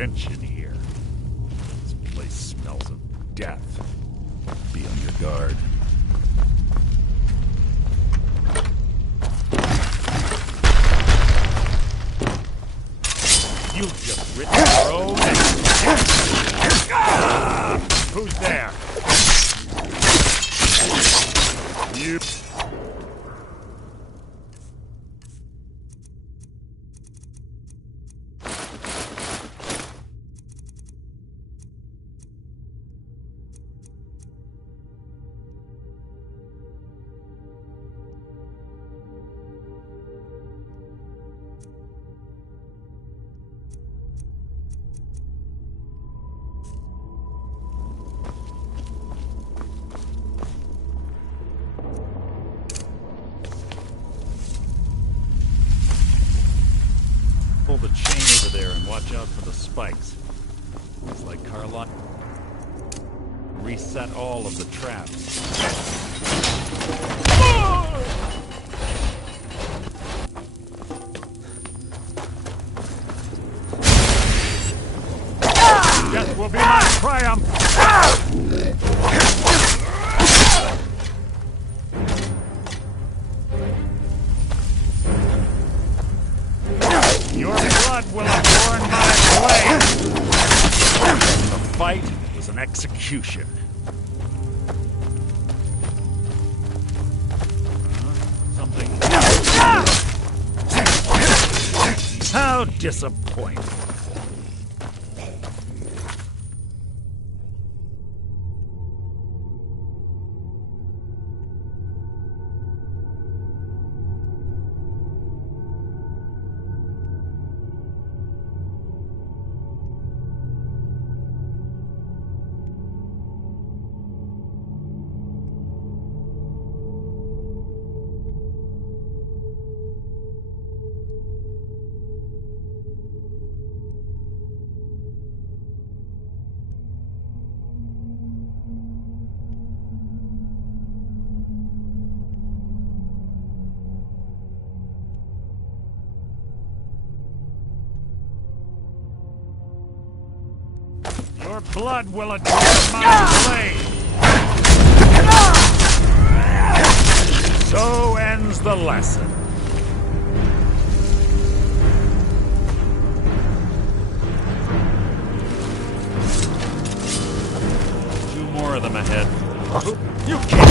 tension here. This place smells of death. Be on your guard. You've just written your own. Who's there? You. Pull the chain over there and watch out for the spikes. Looks like Carlon reset all of the traps. Death will be my triumph! Your blood will adorn my blade! The fight was an execution. Something... How disappointing. Your blood will adorn my blade! So ends the lesson. Two more of them ahead. You can't!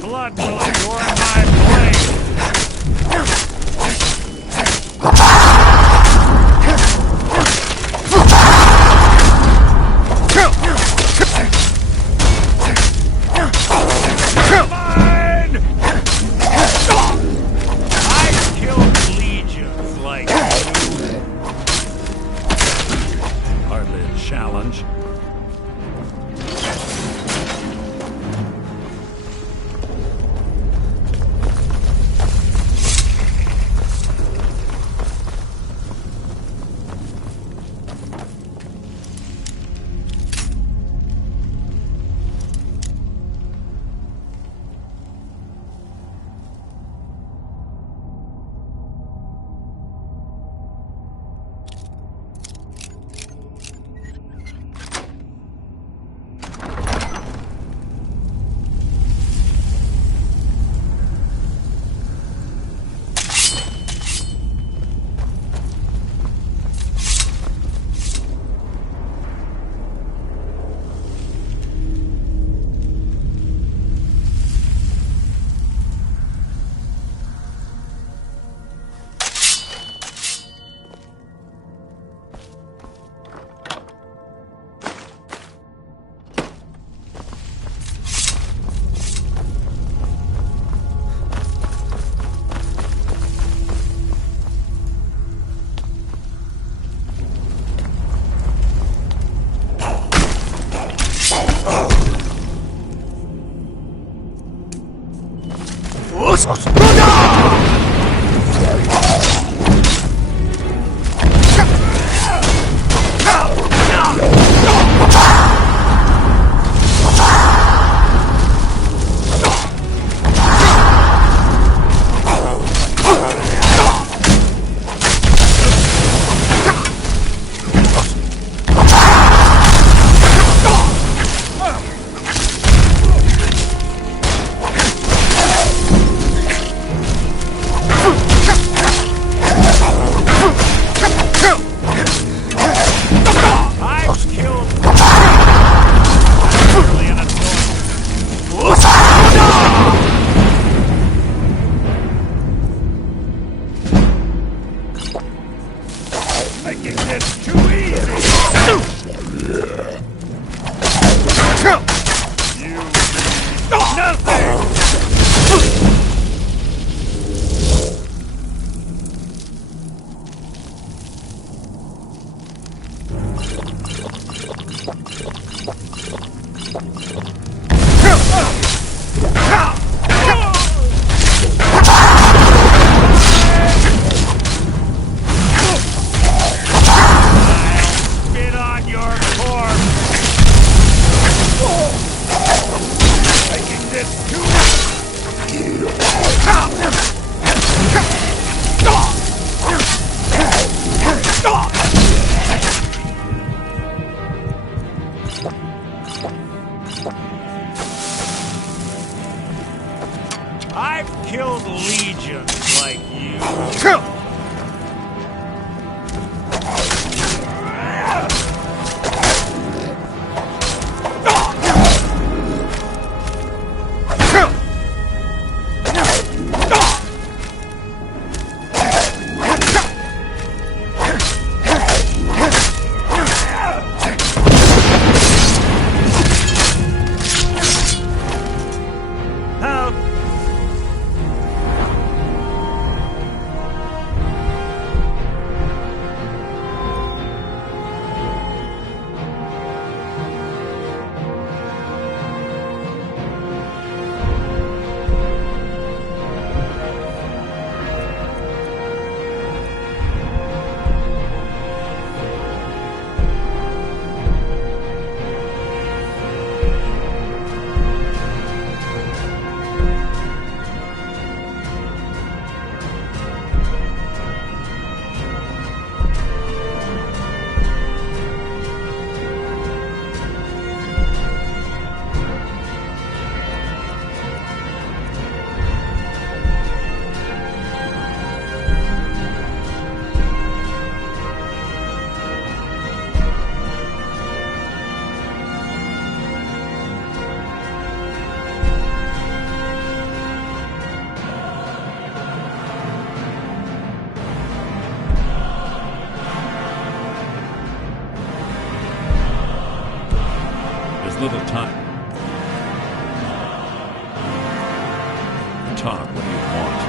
Blood will adorn my blade! Mine! I've killed legions like you. Hardly a challenge. I've killed legions like you. There's little time. Talk when you want.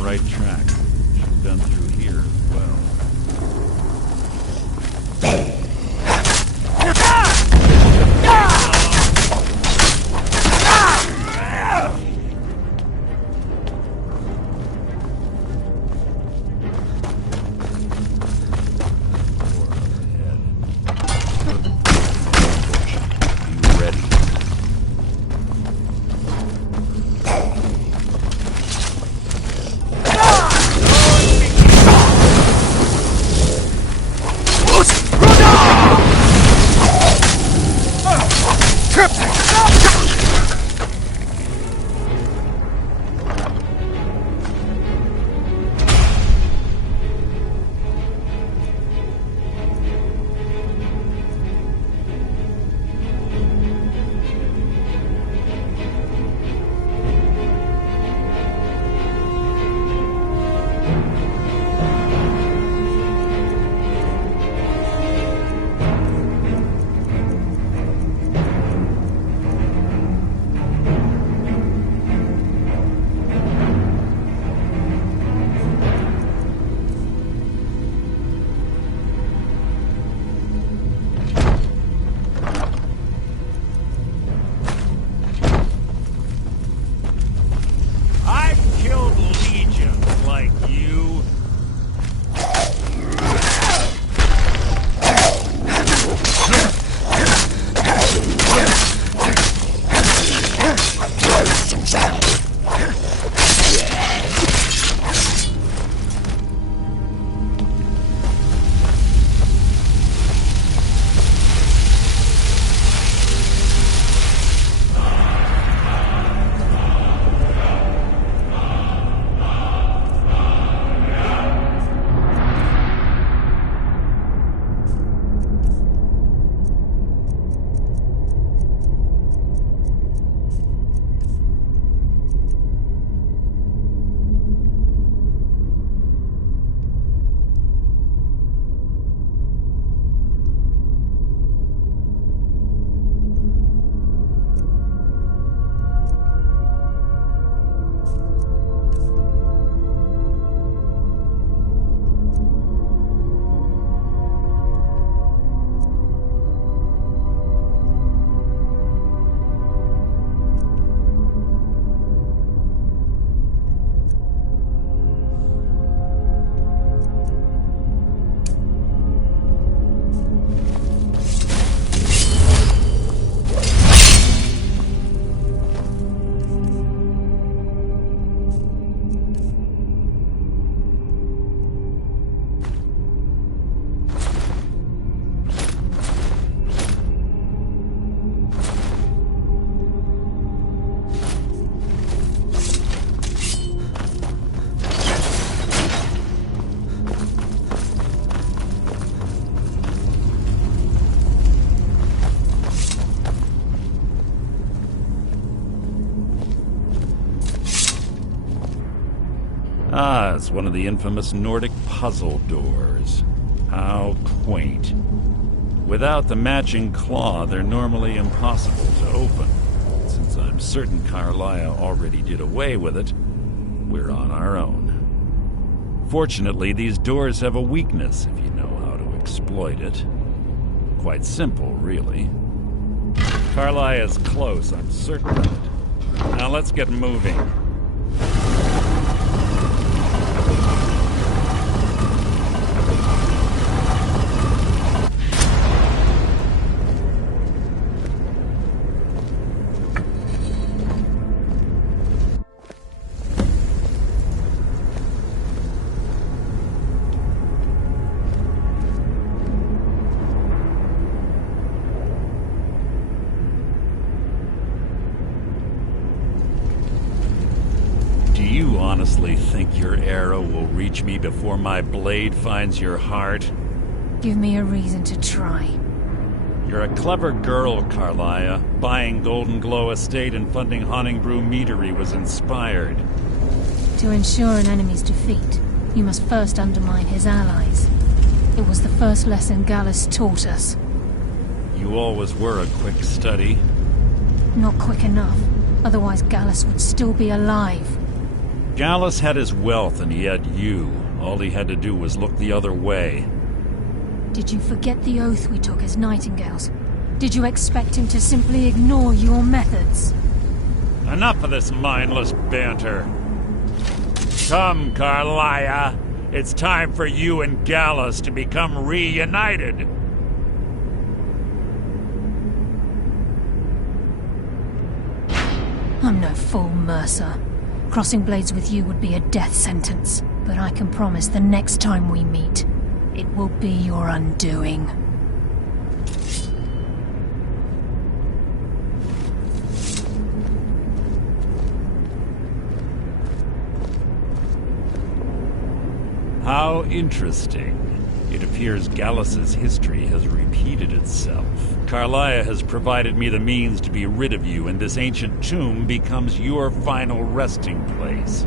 Right track. Should have been through here as well. Be ready. Ah, it's one of the infamous Nordic puzzle doors. How quaint. Without the matching claw, they're normally impossible to open. Since I'm certain Carlisle already did away with it, we're on our own. Fortunately, these doors have a weakness if you know how to exploit it. Quite simple, really. Carlisle is close, I'm certain of it. Now let's get moving. You honestly think your arrow will reach me before my blade finds your heart? Give me a reason to try. You're a clever girl, Carlia. Buying Golden Glow Estate and funding Honningbrew Meadery was inspired. To ensure an enemy's defeat, you must first undermine his allies. It was the first lesson Gallus taught us. You always were a quick study. Not quick enough. Otherwise Gallus would still be alive. Gallus had his wealth and he had you. All he had to do was look the other way. Did you forget the oath we took as Nightingales? Did you expect him to simply ignore your methods? Enough of this mindless banter. Come, Carlia. It's time for you and Gallus to become reunited. I'm no fool, Mercer. Crossing blades with you would be a death sentence. But I can promise the next time we meet, it will be your undoing. How interesting. It appears Gallus's history has repeated itself. Carlia has provided me the means to be rid of you, and this ancient tomb becomes your final resting place.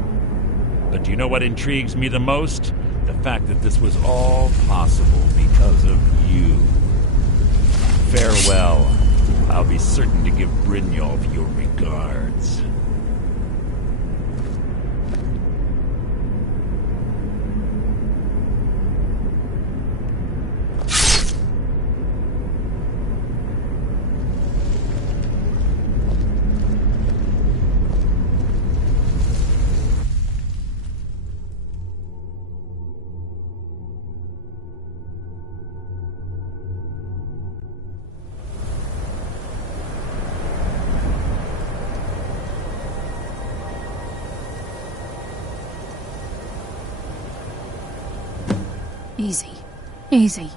But do you know what intrigues me the most? The fact that this was all possible because of you. Farewell. I'll be certain to give Brynjolf your regards. Easy. Easy.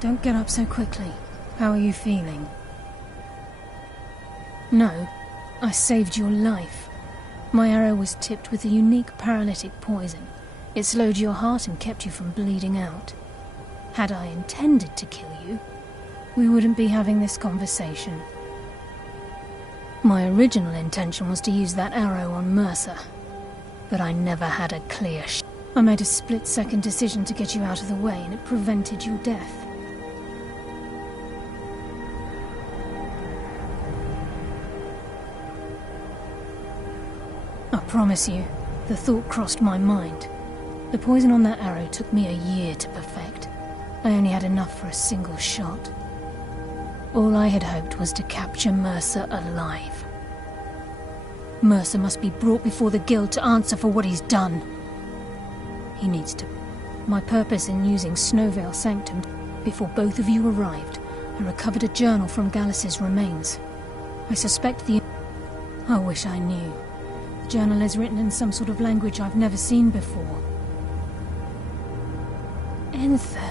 Don't get up so quickly. How are you feeling? No, I saved your life. My arrow was tipped with a unique paralytic poison. It slowed your heart and kept you from bleeding out. Had I intended to kill you, we wouldn't be having this conversation. My original intention was to use that arrow on Mercer, but I never had a clear shot. I made a split-second decision to get you out of the way, and it prevented your death. I promise you, the thought crossed my mind. The poison on that arrow took me a year to perfect. I only had enough for a single shot. All I had hoped was to capture Mercer alive. Mercer must be brought before the Guild to answer for what he's done. He needs to. My purpose in using Snowvale Sanctum, before both of you arrived, I recovered a journal from Gallus's remains. I suspect the... I wish I knew. The journal is written in some sort of language I've never seen before. Enther.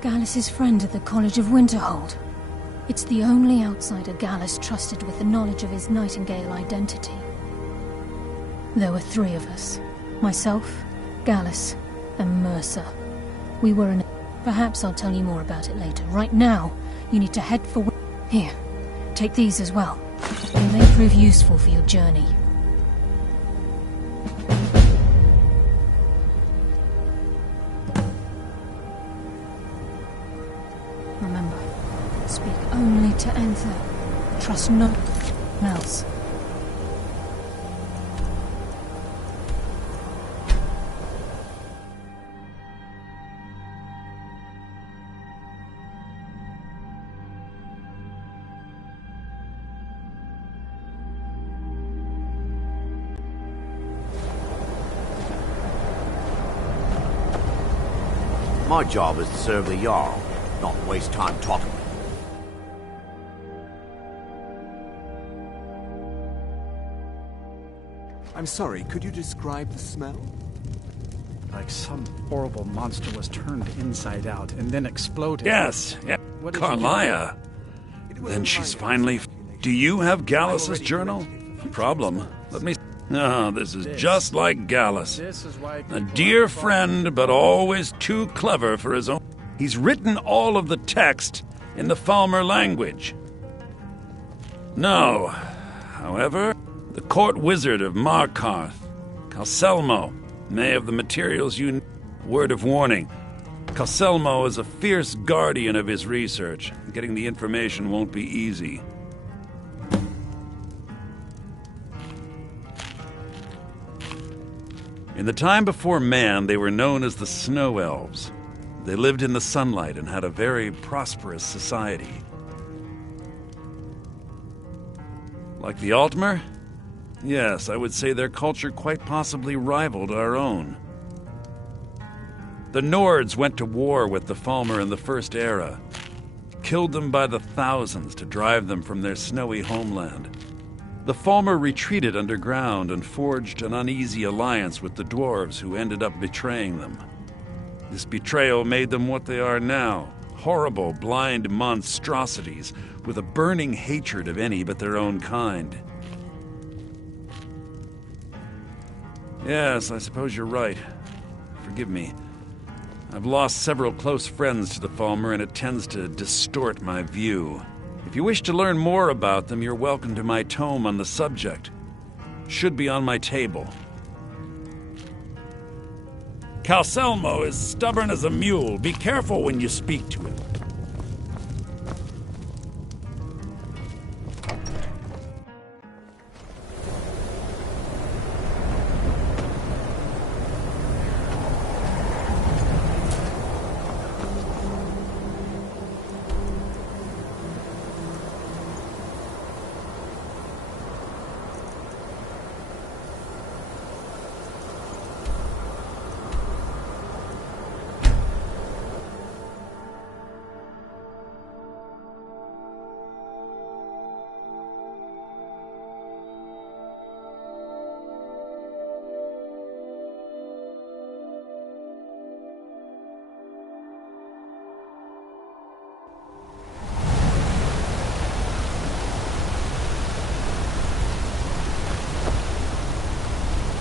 Gallus's friend at the College of Winterhold. It's the only outsider Gallus trusted with the knowledge of his Nightingale identity. There were three of us. Myself, Gallus, and Mercer. We were in... Perhaps I'll tell you more about it later. Right now, you need to head for... Here, take these as well. They may prove useful for your journey. Remember, speak only to Enther. Trust no one else. My job is to serve the Jarl, not waste time talking. I'm sorry, could you describe the smell? Like some horrible monster was turned inside out and then exploded. Yes, yeah. What did Carlia. It was Then a she's minor finally... calculation. Do you have I Gallus's already journal? collected No problem. Let me... Oh, this is just like Gallus. This is why A people dear are friend, but always too clever for his own. He's written all of the text in the Falmer language. No, however, the court wizard of Markarth, Calselmo, may have the materials you need. Word of warning. Calselmo is a fierce guardian of his research. Getting the information won't be easy. In the time before man, they were known as the Snow Elves. They lived in the sunlight and had a very prosperous society. Like the Altmer? Yes, I would say their culture quite possibly rivaled our own. The Nords went to war with the Falmer in the First Era, killed them by the thousands to drive them from their snowy homeland. The Falmer retreated underground and forged an uneasy alliance with the dwarves who ended up betraying them. This betrayal made them what they are now, horrible, blind monstrosities with a burning hatred of any but their own kind. Yes, I suppose you're right. Forgive me. I've lost several close friends to the Falmer, and it tends to distort my view. If you wish to learn more about them, you're welcome to my tome on the subject. Should be on my table. Calselmo is stubborn as a mule. Be careful when you speak to him.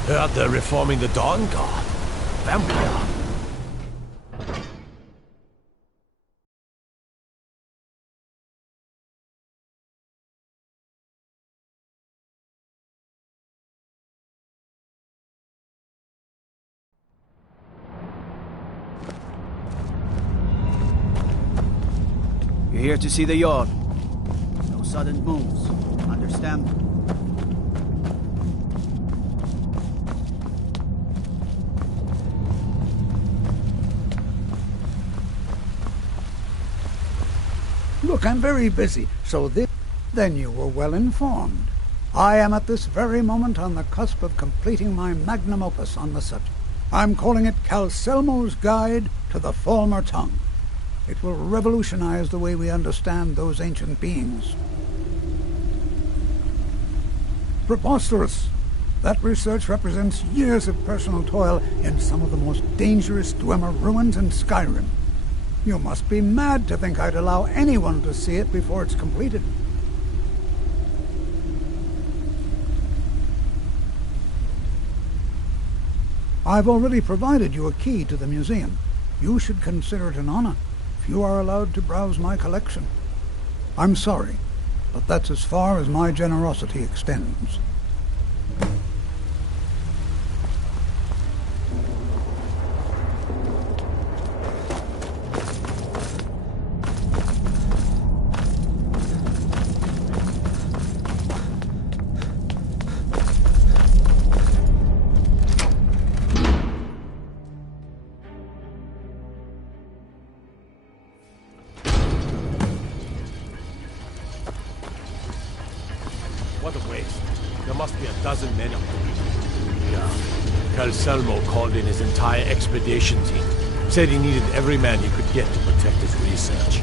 Heard they're reforming the Dawn Guard. Vampire. You're here to see the yard. No sudden moves. Understand? Look, I'm very busy, so then you were well informed. I am at this very moment on the cusp of completing my magnum opus on the subject. I'm calling it Calselmo's Guide to the Falmer Tongue. It will revolutionize the way we understand those ancient beings. Preposterous! That research represents years of personal toil in some of the most dangerous Dwemer ruins in Skyrim. You must be mad to think I'd allow anyone to see it before it's completed. I've already provided you a key to the museum. You should consider it an honor if you are allowed to browse my collection. I'm sorry, but that's as far as my generosity extends. What a waste. There must be a dozen men up there. Yeah. Calselmo called in his entire expedition team. Said he needed every man he could get to protect his research.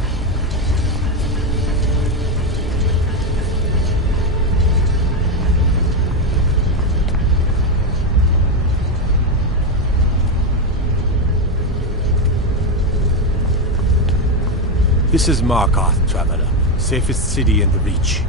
This is Markarth, Traveler. Safest city in the Reach.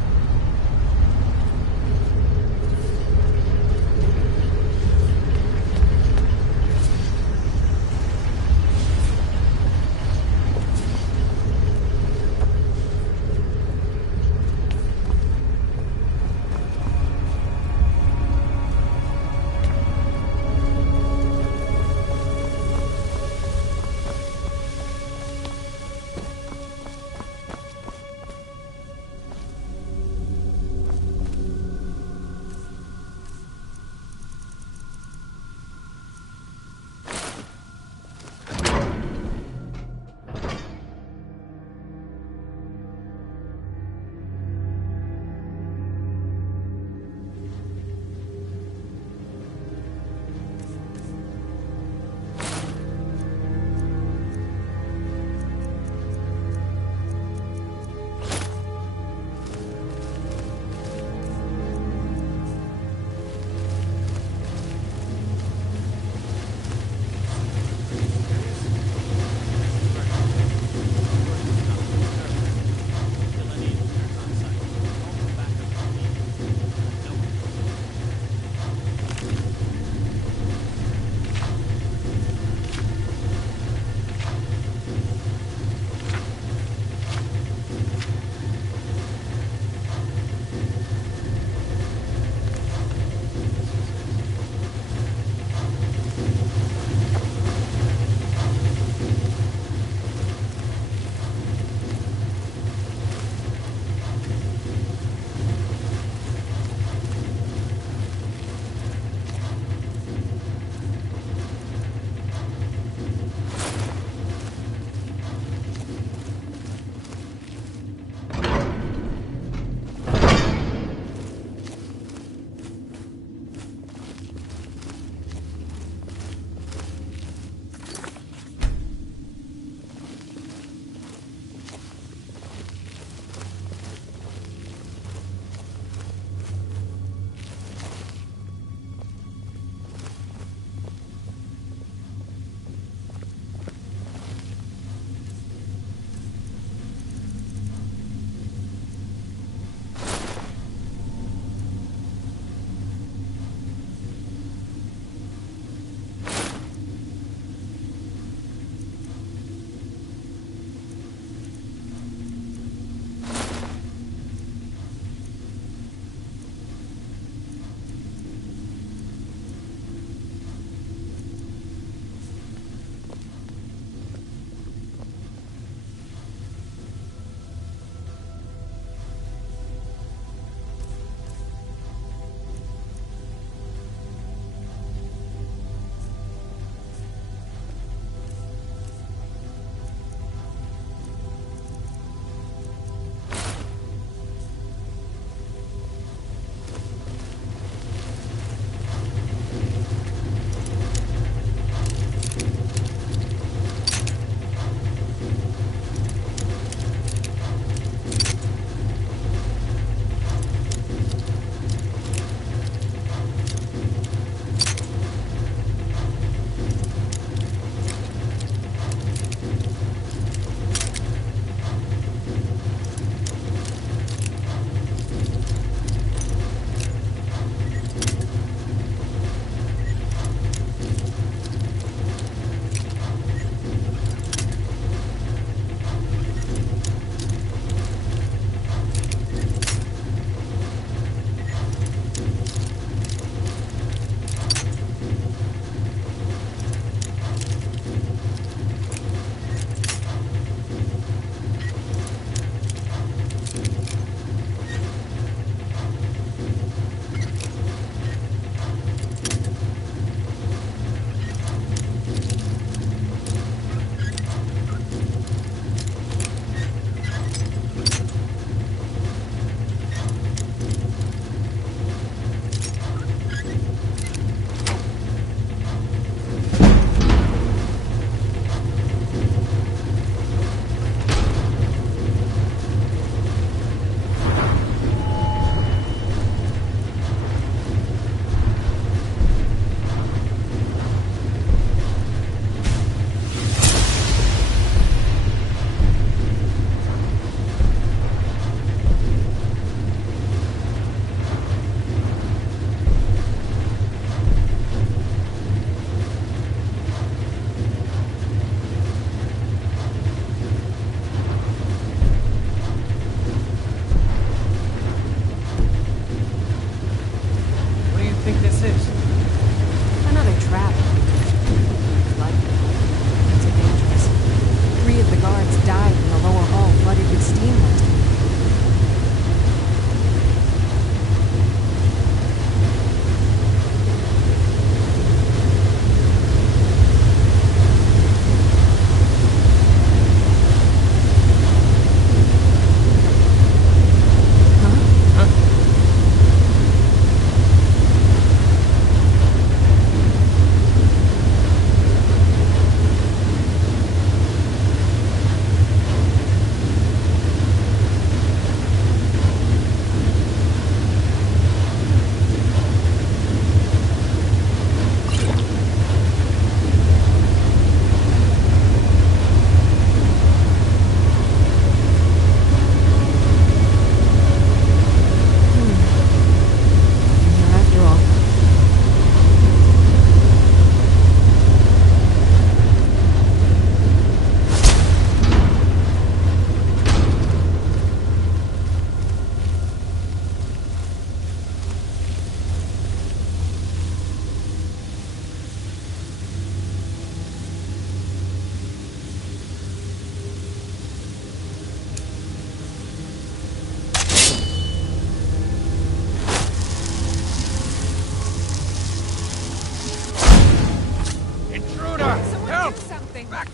back.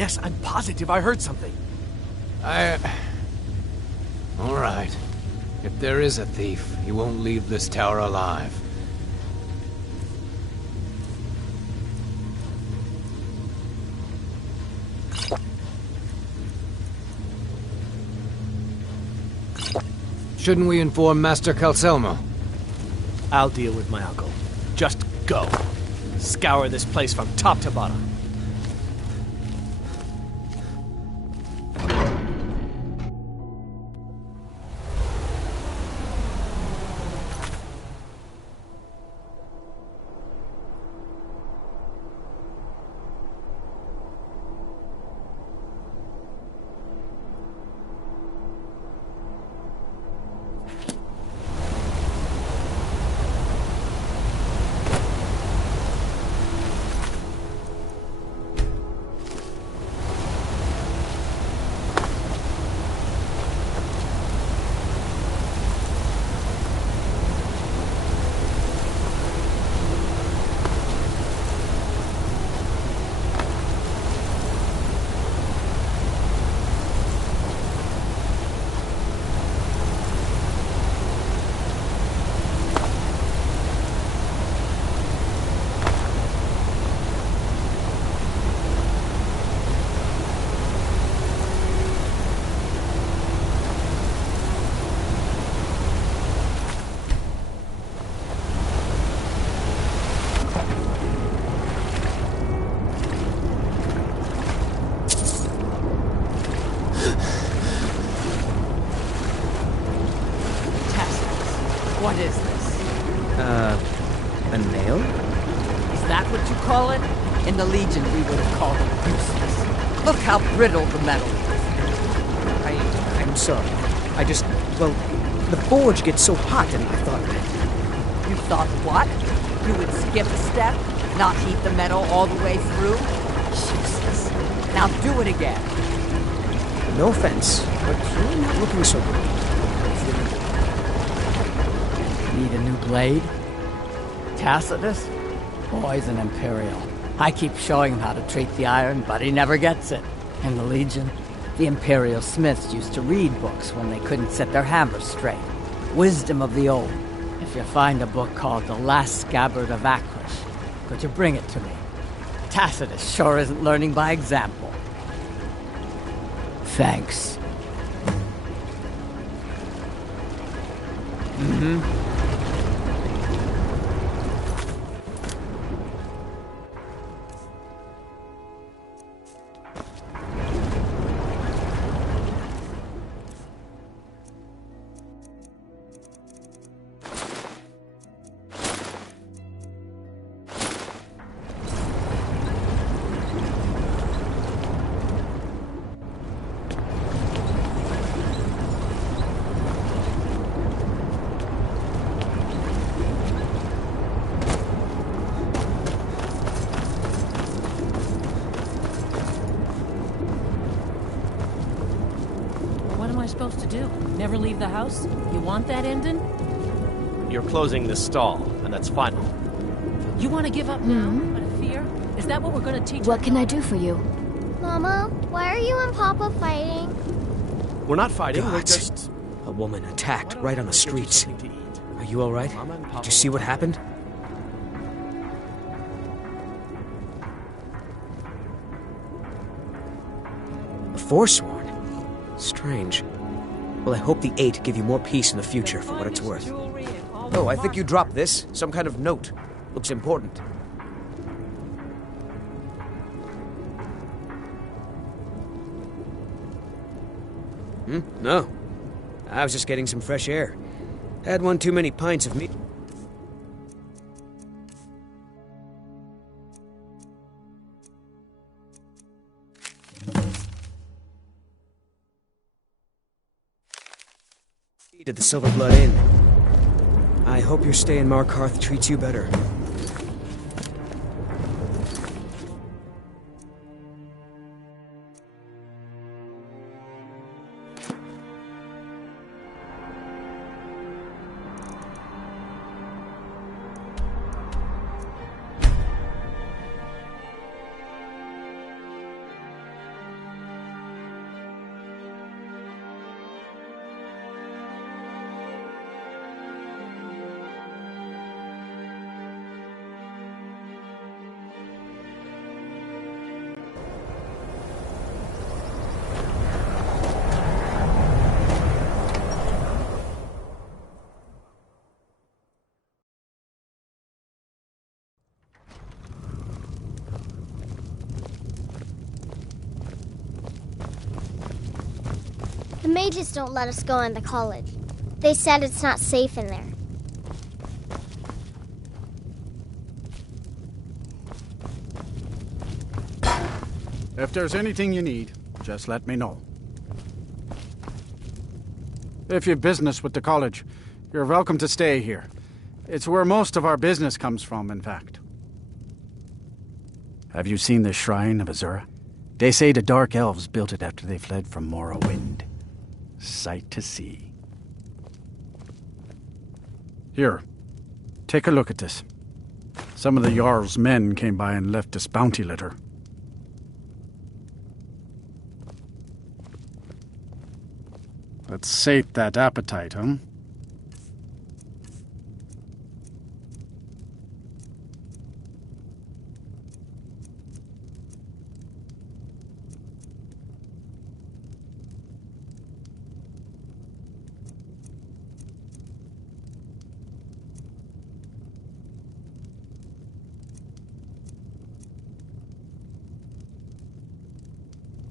Yes, I'm positive I heard something. All right. If there is a thief, he won't leave this tower alive. Shouldn't we inform Master Calselmo? I'll deal with my uncle. Just go. Scour this place from top to bottom. What is this? A nail? Is that what you call it? In the Legion, we would have called it useless. Look how brittle the metal is. I'm sorry. Well, the forge gets so hot and I thought... You thought what? You would skip a step? Not heat the metal all the way through? Jesus. Now do it again. No offense, but you're not looking so good. Need a new blade? Tacitus? Boy's an Imperial. I keep showing him how to treat the iron, but he never gets it. In the Legion, the Imperial smiths used to read books when they couldn't set their hammers straight. Wisdom of the old. If you find a book called The Last Scabbard of Akrish, could you bring it to me? Tacitus sure isn't learning by example. Thanks. Supposed to do? Never leave the house? You want that ending? You're closing this stall, and that's final. You want to give up now? Out of fear? Is that what we're going to teach? What can I do for you? Mama, why are you and Papa fighting? We're not fighting, we're God. just... A woman attacked right on the streets. Are you all right? Did you see what happened? A Forsworn? Strange. Well, I hope the Eight give you more peace in the future, for what it's worth. Oh, I think you dropped this. Some kind of note. Looks important. No. I was just getting some fresh air. Had one too many pints of meat. At the Silver Blood Inn. I hope your stay in Markarth treats you better. mages don't let us go into college. They said it's not safe in there. If there's anything you need, just let me know. If you've business with the college, you're welcome to stay here. It's where most of our business comes from, in fact. Have you seen the Shrine of Azura? They say the Dark Elves built it after they fled from Morrowind. Sight to see. Here, take a look at this. Some of the Jarl's men came by and left this bounty letter. Let's sate that appetite, huh?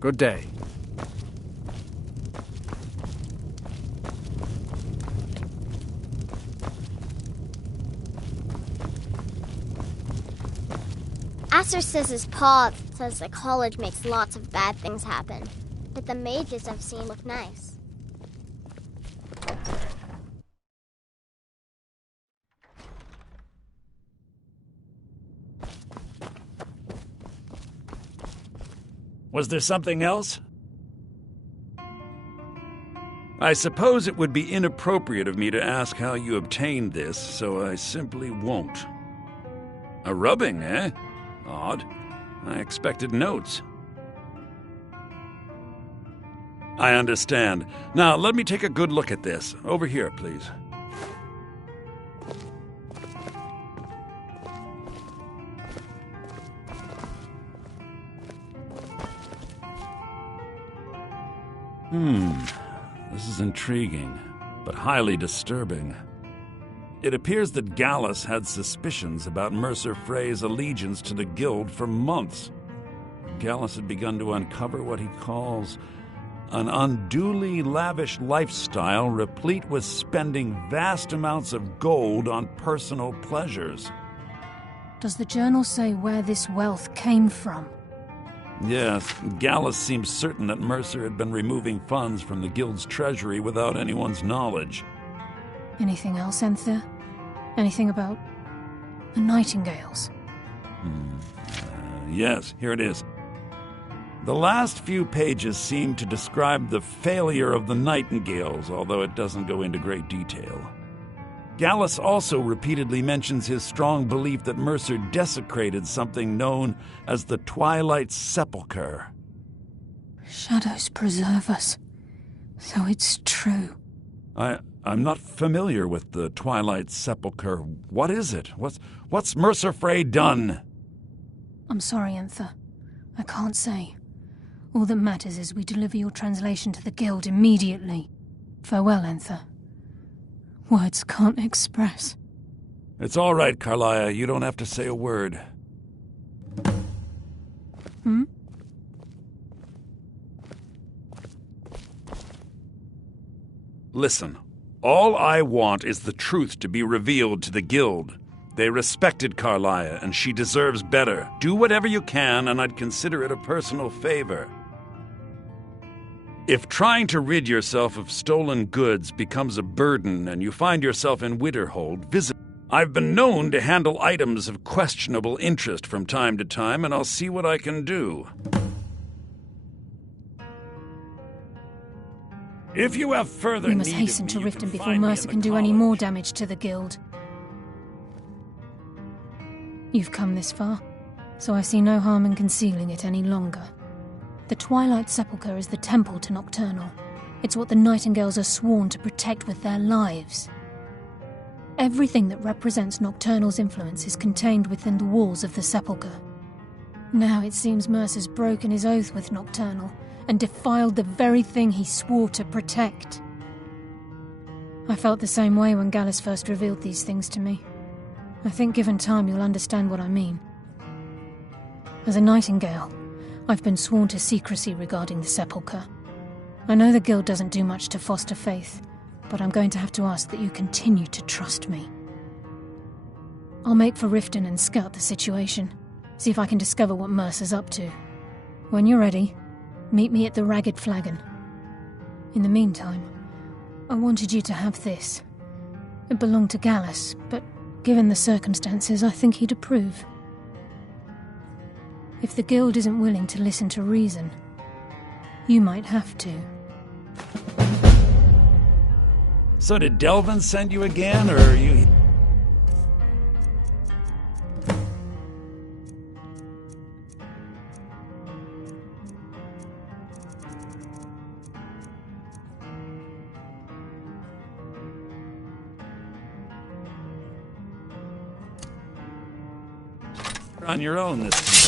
Good day. Asser says his pa says the college makes lots of bad things happen, but the mages I've seen look nice. Was there something else? I suppose it would be inappropriate of me to ask how you obtained this, so I simply won't. A rubbing, eh? Odd. I expected notes. I understand. Now, let me take a good look at this. Over here, please. This is intriguing, but highly disturbing. It appears that Gallus had suspicions about Mercer Frey's allegiance to the Guild for months. Gallus had begun to uncover what he calls an unduly lavish lifestyle replete with spending vast amounts of gold on personal pleasures. Does the journal say where this wealth came from? Yes, Gallus seems certain that Mercer had been removing funds from the Guild's treasury without anyone's knowledge. Anything else, Enthir? Anything about the Nightingales? Yes, here it is. The last few pages seem to describe the failure of the Nightingales, although it doesn't go into great detail. Gallus also repeatedly mentions his strong belief that Mercer desecrated something known as the Twilight Sepulchre. Shadows preserve us. So it's true. I'm not familiar with the Twilight Sepulchre. What is it? What's Mercer Frey done? I'm sorry, Enthir. I can't say. All that matters is we deliver your translation to the Guild immediately. Farewell, Enthir. Words can't express. It's all right, Carlia. You don't have to say a word. Listen, all I want is the truth to be revealed to the Guild. They respected Carlia, and she deserves better. Do whatever you can, and I'd consider it a personal favor. If trying to rid yourself of stolen goods becomes a burden and you find yourself in Winterhold, visit. I've been known to handle items of questionable interest from time to time, and I'll see what I can do. If you have further We must need hasten of to me, you Riften before find me in Mercer the can do any more damage to the Guild. You've come this far, so I see no harm in concealing it any longer. The Twilight Sepulchre is the temple to Nocturnal. It's what the Nightingales are sworn to protect with their lives. Everything that represents Nocturnal's influence is contained within the walls of the Sepulchre. Now it seems Mercer's broken his oath with Nocturnal and defiled the very thing he swore to protect. I felt the same way when Gallus first revealed these things to me. I think given time you'll understand what I mean. As a Nightingale, I've been sworn to secrecy regarding the Sepulchre. I know the Guild doesn't do much to foster faith, but I'm going to have to ask that you continue to trust me. I'll make for Riften and scout the situation, see if I can discover what Mercer's up to. When you're ready, meet me at the Ragged Flagon. In the meantime, I wanted you to have this. It belonged to Gallus, but given the circumstances, I think he'd approve. If the Guild isn't willing to listen to reason, you might have to. So did Delvin send you again, or are you... on your own this time?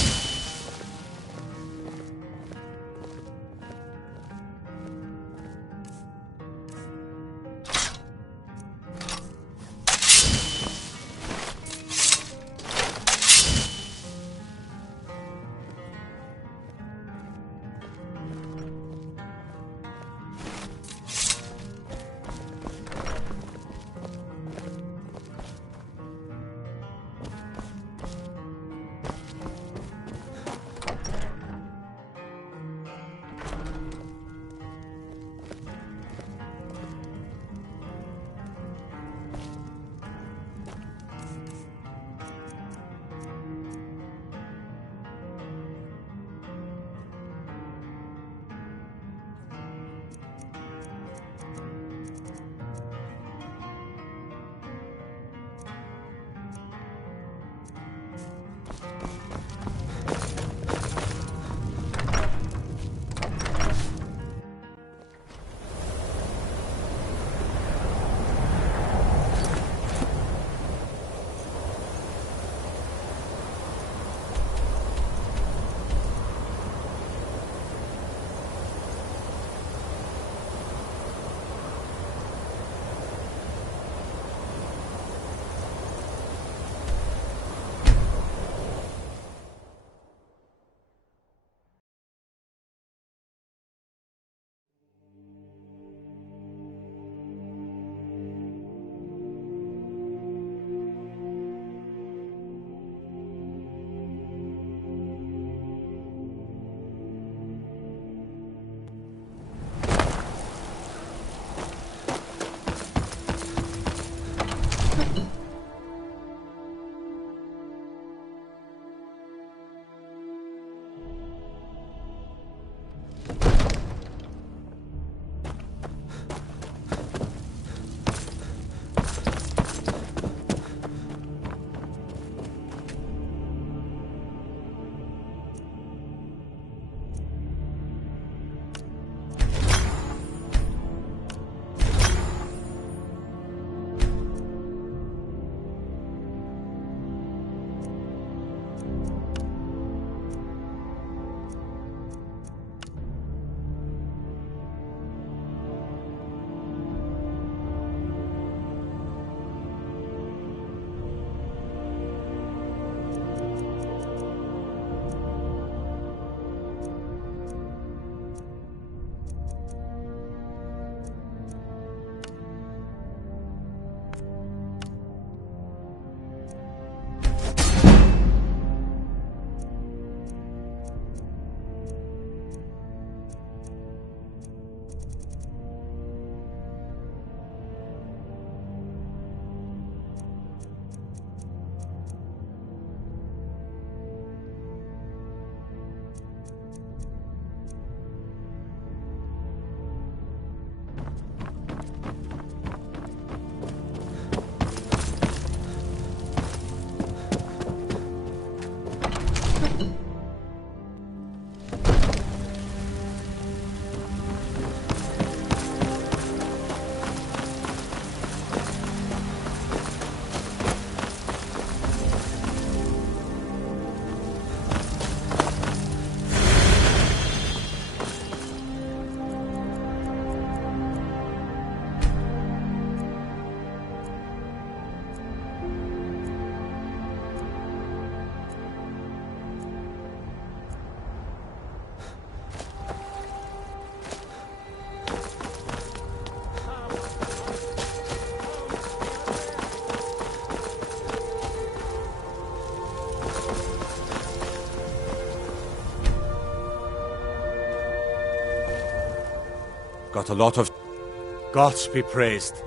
got a lot of... Gods be praised.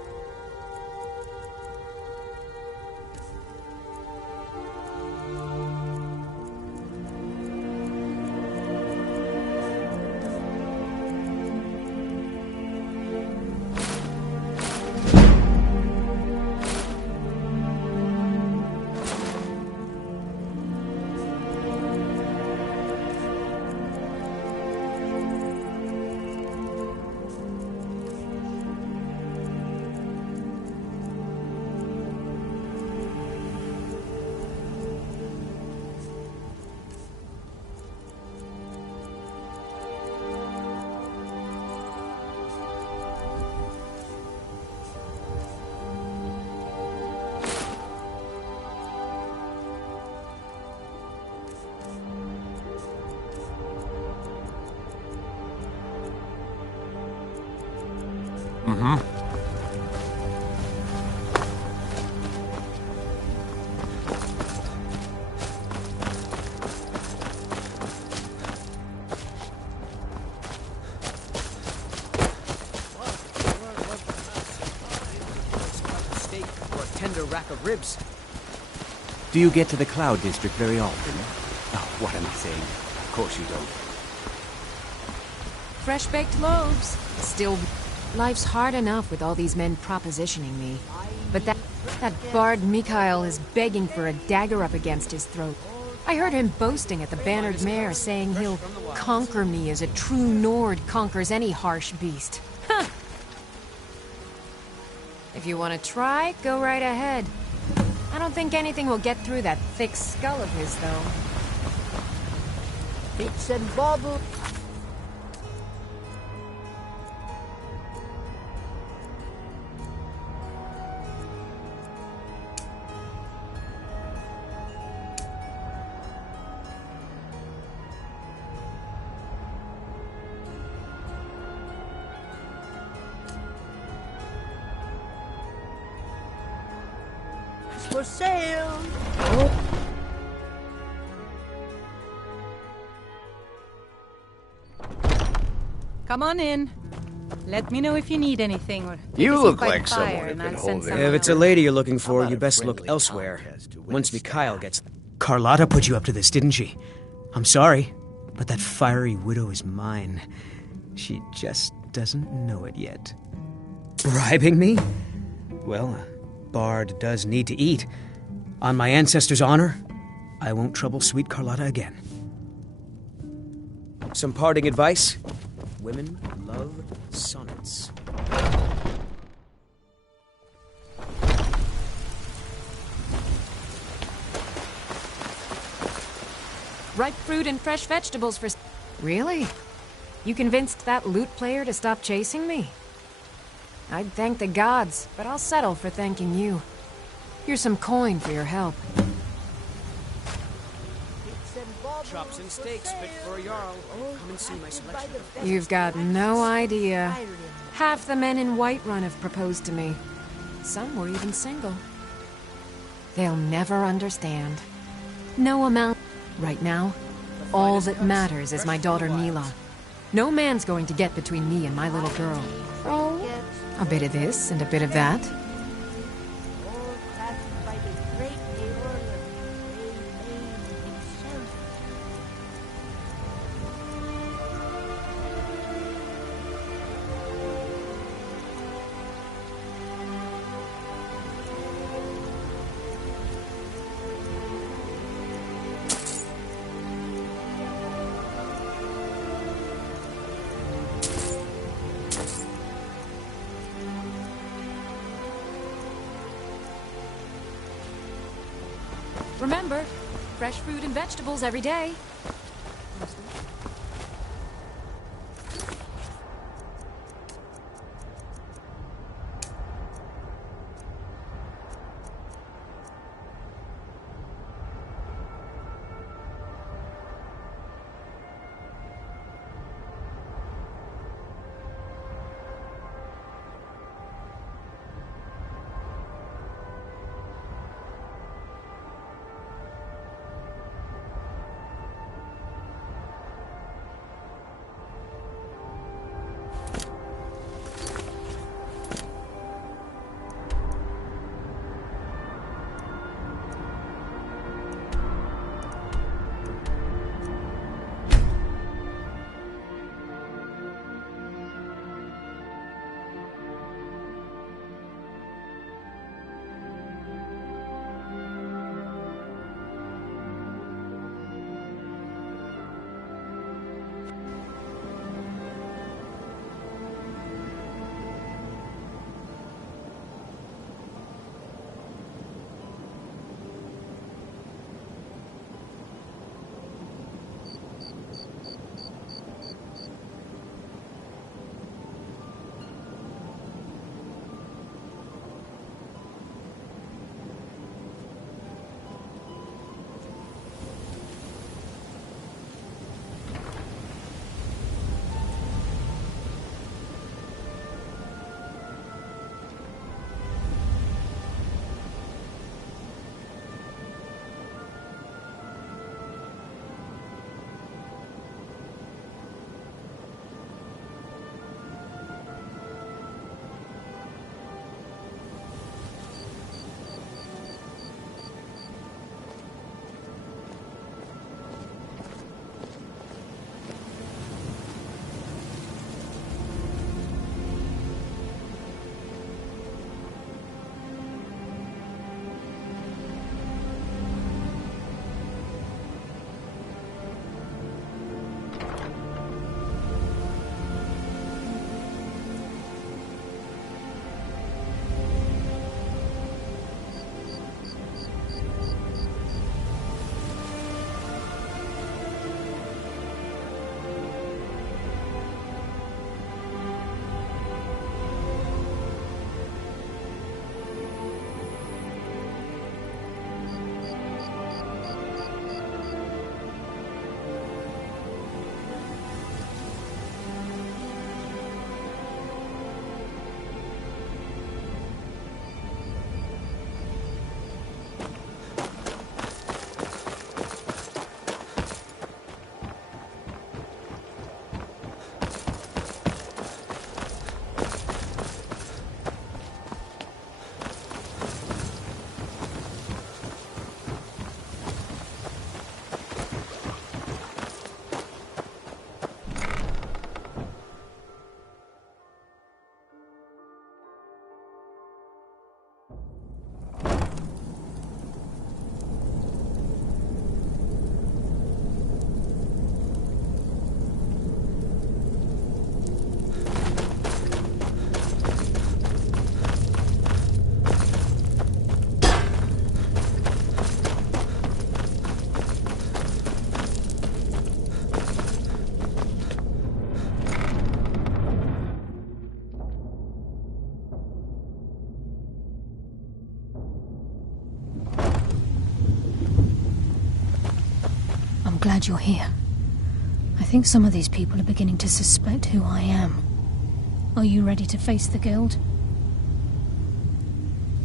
Rack of ribs. Do you get to the Cloud District very often? Oh, what am I saying? Of course you don't. Fresh-baked loaves. Still, life's hard enough with all these men propositioning me. But that bard Mikhail is begging for a dagger up against his throat. I heard him boasting at the Bannered Mare, saying he'll conquer me as a true Nord conquers any harsh beast. Huh. If you want to try, go right ahead. I don't think anything will get through that thick skull of his, though. Bits and bobbles. For sale. Come on in. Let me know if you need anything. Or You look like someone who can hold it. If it's a lady you're looking for, you best look elsewhere. Once Mikhail gets... Carlotta put you up to this, didn't she? I'm sorry, but that fiery widow is mine. She just doesn't know it yet. Bribing me? Well, a bard does need to eat. On my ancestors' honor, I won't trouble sweet Carlotta again. Some parting advice? Women love sonnets. Ripe fruit and fresh vegetables for... Really? You convinced that lute player to stop chasing me? I'd thank the gods, but I'll settle for thanking you. Here's some coin for your help. Chops and steaks fit for a Jarl. Come and see my selection. You've got no idea. Half the men in Whiterun have proposed to me. Some were even single. They'll never understand. No amount. Right now, all that matters is my daughter Nila. No man's going to get between me and my little girl. Oh, a bit of this and a bit of that. Remember, fresh fruit and vegetables every day. glad you're here. I think some of these people are beginning to suspect who I am. Are you ready to face the Guild?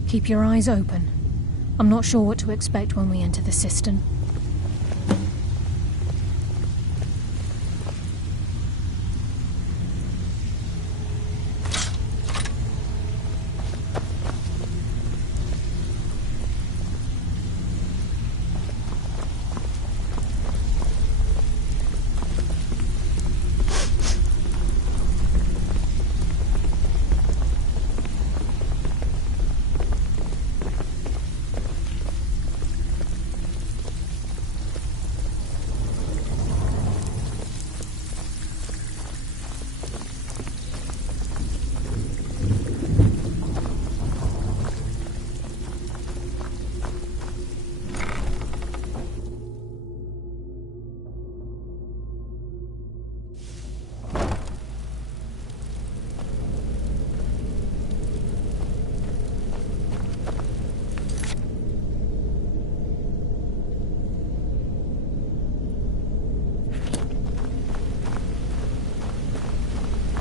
Keep your eyes open. I'm not sure what to expect when we enter the cistern.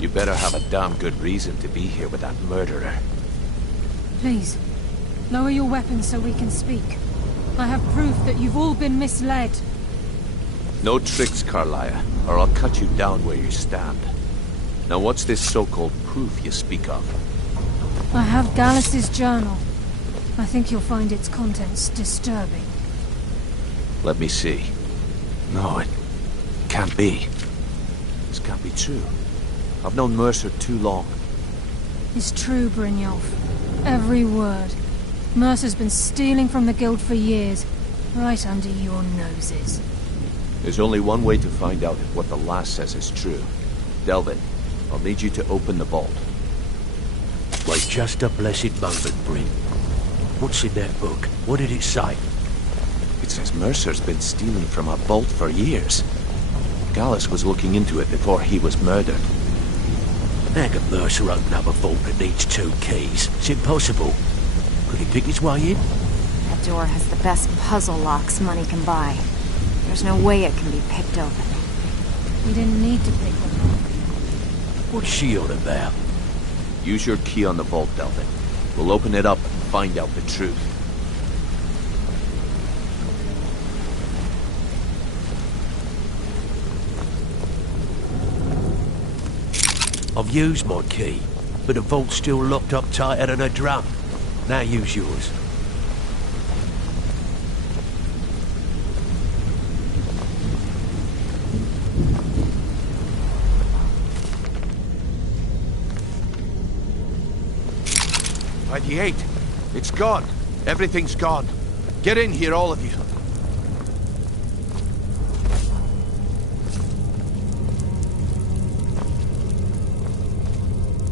You better have a damn good reason to be here with that murderer. Please, lower your weapons so we can speak. I have proof that you've all been misled. No tricks, Carlia, or I'll cut you down where you stand. Now what's this so-called proof you speak of? I have Gallus's journal. I think you'll find its contents disturbing. Let me see. No, it can't be. This can't be true. I've known Mercer too long. It's true, Brynjolf. Every word. Mercer's been stealing from the Guild for years, right under your noses. There's only one way to find out if what the lass says is true. Delvin, I'll need you to open the vault. Wait just a blessed moment, Bryn. What's in that book? What did it say? It says Mercer's been stealing from our vault for years. Gallus was looking into it before he was murdered. How can Mercer open up a vault that needs 2 keys? It's impossible. Could he pick his way in? That door has the best puzzle locks money can buy. There's no way it can be picked open. We didn't need to pick them up. What's she on about? Use your key on the vault, Delvin. We'll open it up and find out the truth. I've used my key, but the vault's still locked up tighter than a drum. Now use yours. By the 8. It's gone. Everything's gone. Get in here, all of you.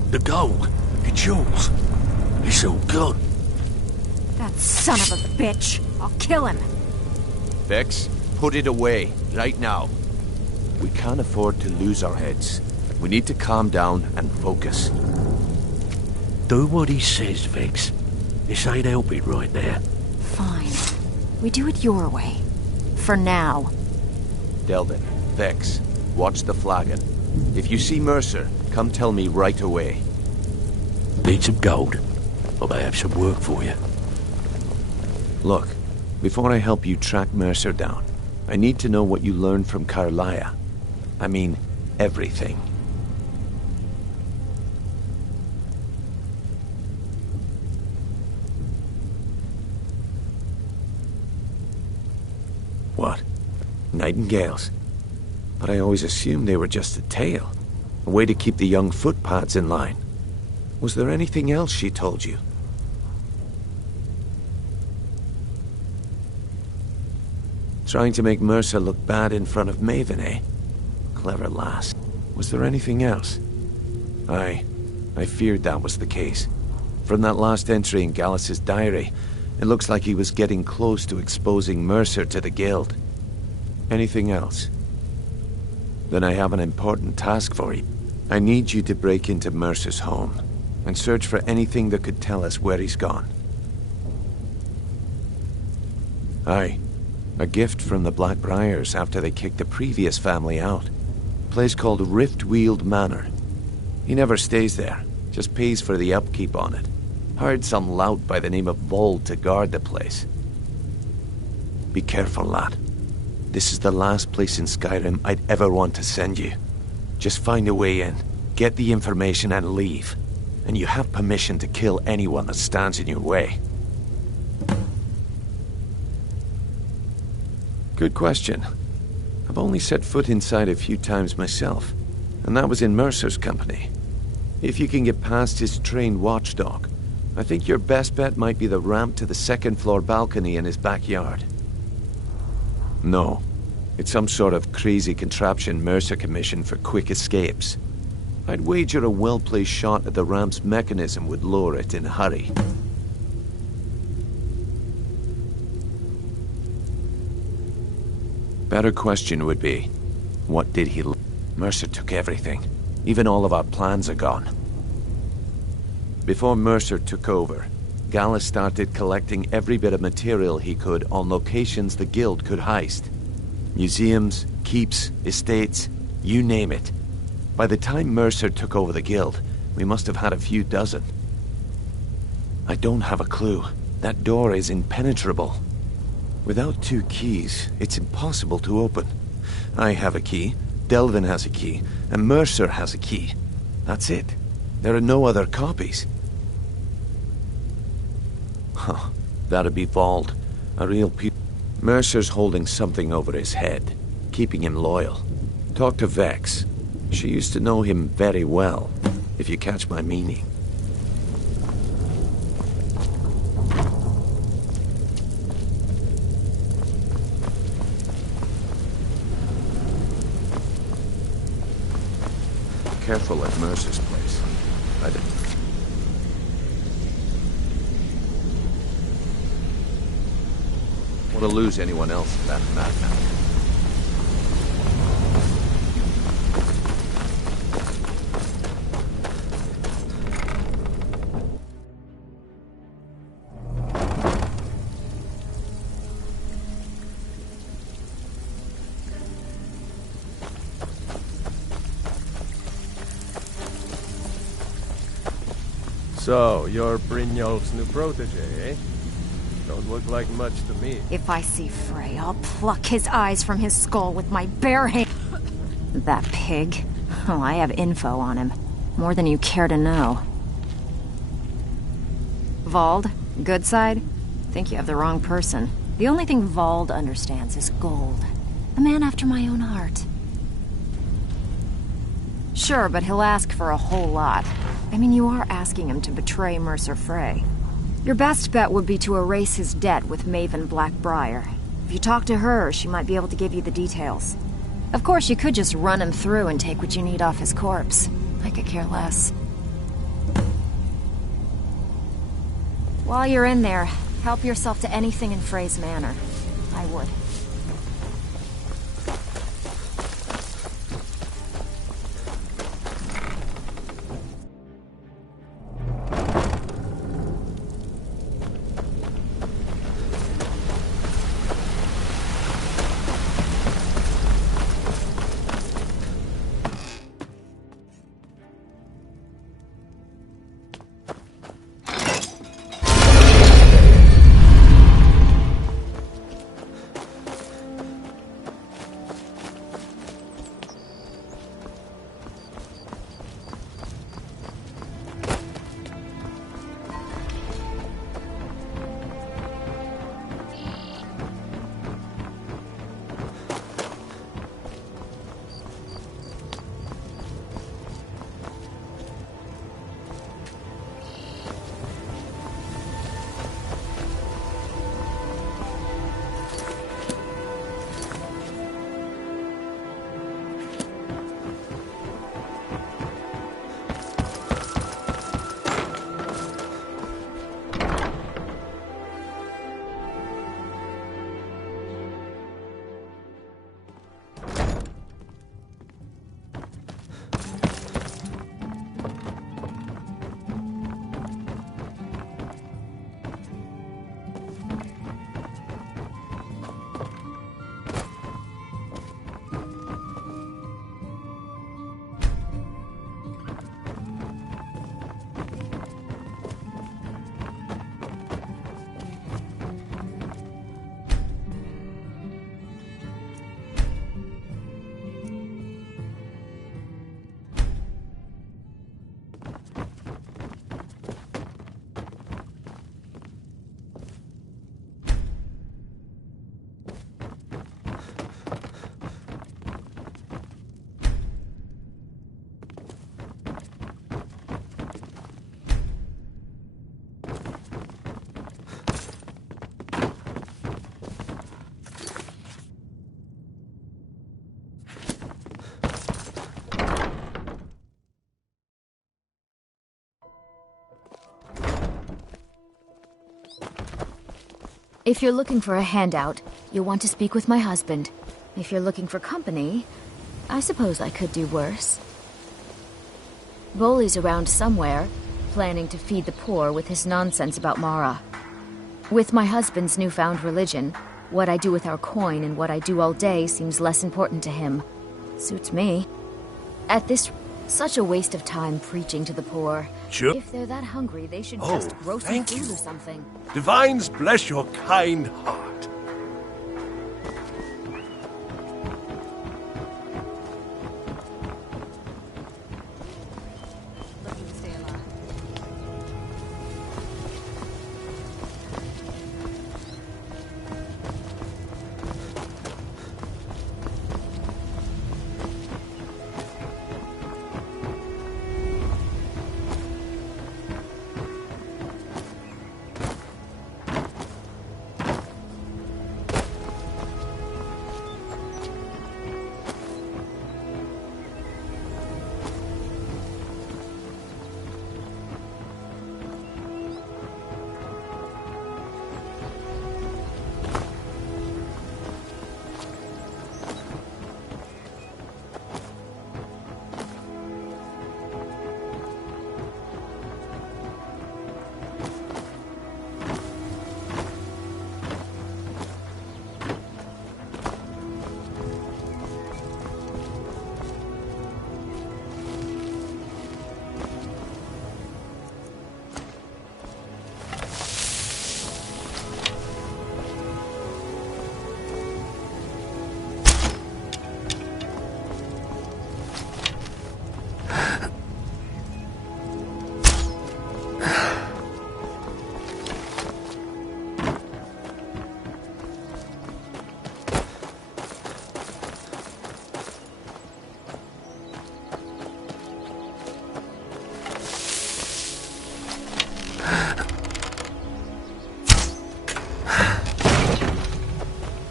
The gold, the jewels, it's all gone. That son of a bitch! I'll kill him! Vex, put it away, right now. We can't afford to lose our heads. We need to calm down and focus. Do what he says, Vex. This ain't helping right now. Fine. We do it your way. For now. Delvin, Vex, watch the flagon. If you see Mercer, come tell me right away. Need some gold? I may have some work for you. Look, before I help you track Mercer down, I need to know what you learned from Carlia. I mean, everything. What? Nightingales? But I always assumed they were just a tale. A way to keep the young footpads in line. Was there anything else she told you? Trying to make Mercer look bad in front of Maven, eh? Clever lass. Was there anything else? I feared that was the case. From that last entry in Gallus's diary, it looks like he was getting close to exposing Mercer to the Guild. Anything else? Then I have an important task for you. I need you to break into Mercer's home and search for anything that could tell us where he's gone. Aye. A gift from the Blackbriars after they kicked the previous family out. Place called Riftweald Manor. He never stays there, just pays for the upkeep on it. Hired some lout by the name of Vold to guard the place. Be careful, lad. This is the last place in Skyrim I'd ever want to send you. Just find a way in, get the information and leave. And you have permission to kill anyone that stands in your way. Good question. I've only set foot inside a few times myself, and that was in Mercer's company. If you can get past his trained watchdog, I think your best bet might be the ramp to the second-floor balcony in his backyard. No, it's some sort of crazy contraption Mercer commissioned for quick escapes. I'd wager a well-placed shot at the ramp's mechanism would lure it in a hurry. Better question would be, what did he... Mercer took everything. Even all of our plans are gone. Before Mercer took over, Gallus started collecting every bit of material he could on locations the Guild could heist. Museums, keeps, estates, you name it. By the time Mercer took over the Guild, we must have had a few dozen. I don't have a clue. That door is impenetrable. Without 2 keys, it's impossible to open. I have a key, Delvin has a key, and Mercer has a key. That's it. There are no other copies. Huh. That'd be Vold. A real Mercer's holding something over his head, keeping him loyal. Talk to Vex. She used to know him very well, if you catch my meaning. Careful at Mercer's place. I didn't... want to lose anyone else in that madman. So, you're Brynjolf's new protege, eh? Don't look like much to me. If I see Frey, I'll pluck his eyes from his skull with my bare hand. That pig. Oh, I have info on him. More than you care to know. Vold? Good side? Think you have the wrong person. The only thing Vold understands is gold. A man after my own heart. Sure, but he'll ask for a whole lot. I mean, you are asking him to betray Mercer Frey. Your best bet would be to erase his debt with Maven Blackbriar. If you talk to her, she might be able to give you the details. Of course, you could just run him through and take what you need off his corpse. I could care less. While you're in there, help yourself to anything in Frey's manor. I would. If you're looking for a handout, you'll want to speak with my husband. If you're looking for company, I suppose I could do worse. Bolly's around somewhere, planning to feed the poor with his nonsense about Mara. With my husband's newfound religion, what I do with our coin and what I do all day seems less important to him. Suits me. At this, such a waste of time preaching to the poor. Sure. If they're that hungry, they should just grow some thank food you. or something. Divines bless your kind heart. Looking to stay alive.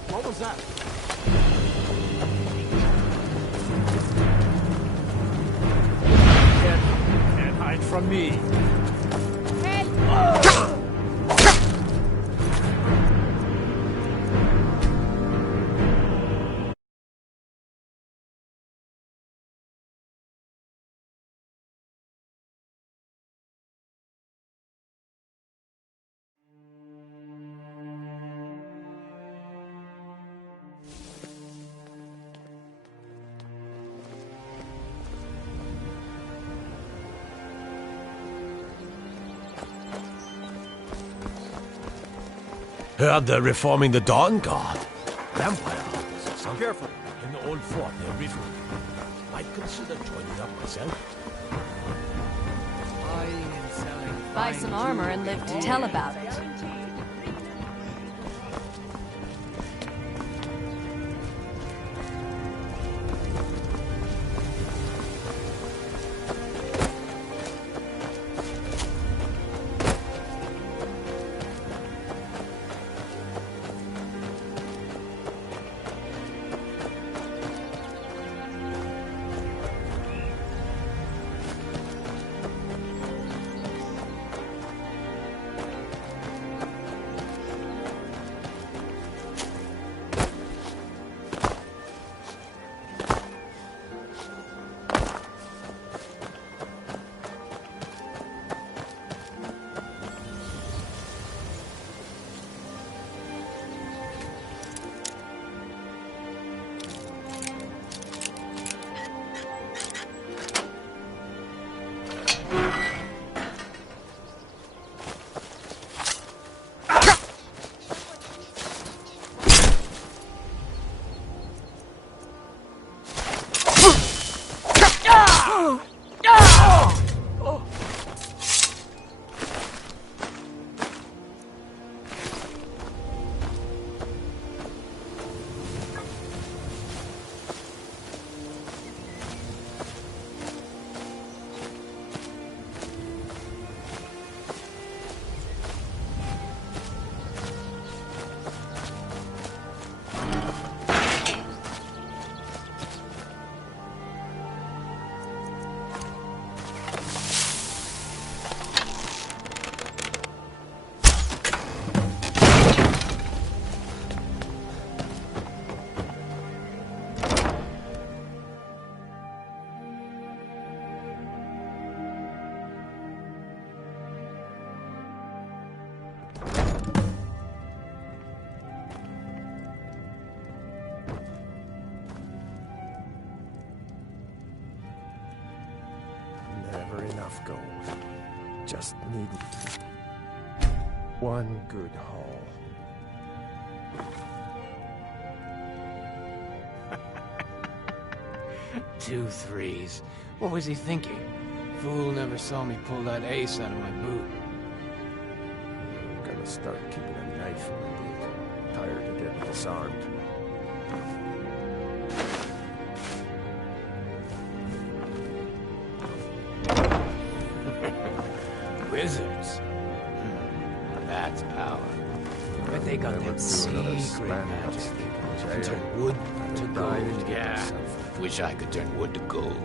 What was that? Can't hide from me. Heard they're reforming the Dawn Guard. Vampire hunters or something. Careful. In the old fort near River. Might consider joining up myself. Buying and selling. Buy some armor and live to tell about it. enough gold. Just need one good haul. Two threes. What was he thinking? Fool never saw me pull that ace out of my boot. I'm gonna start keeping a knife in my boot. Tired of getting disarmed. Wizards. That's power. But they got that secret magic. Turn wood to gold. Yeah. Wish I could turn wood to gold.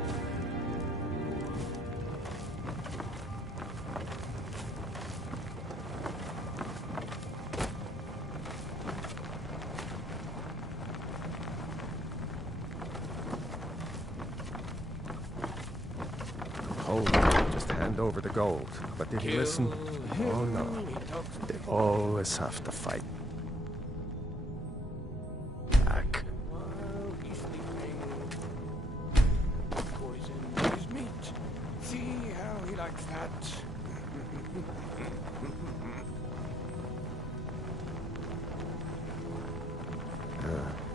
Just hand over the gold. But did he listen? Oh no. They always have to fight. Back. Poison his meat. See how he likes that.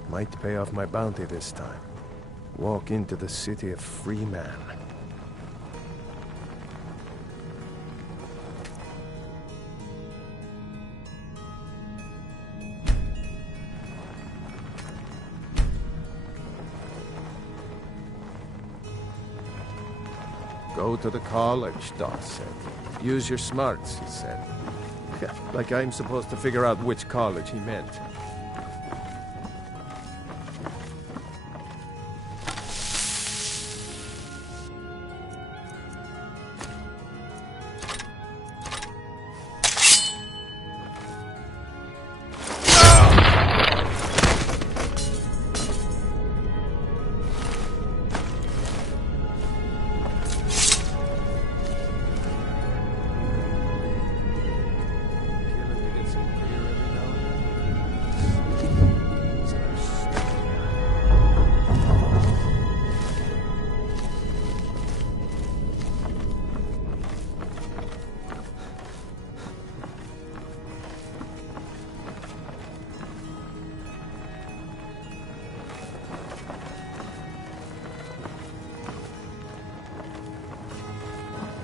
Might pay off my bounty this time. Walk into the city a free man. Go to the college, Doc said. Use your smarts, he said. Like I'm supposed to figure out which college he meant.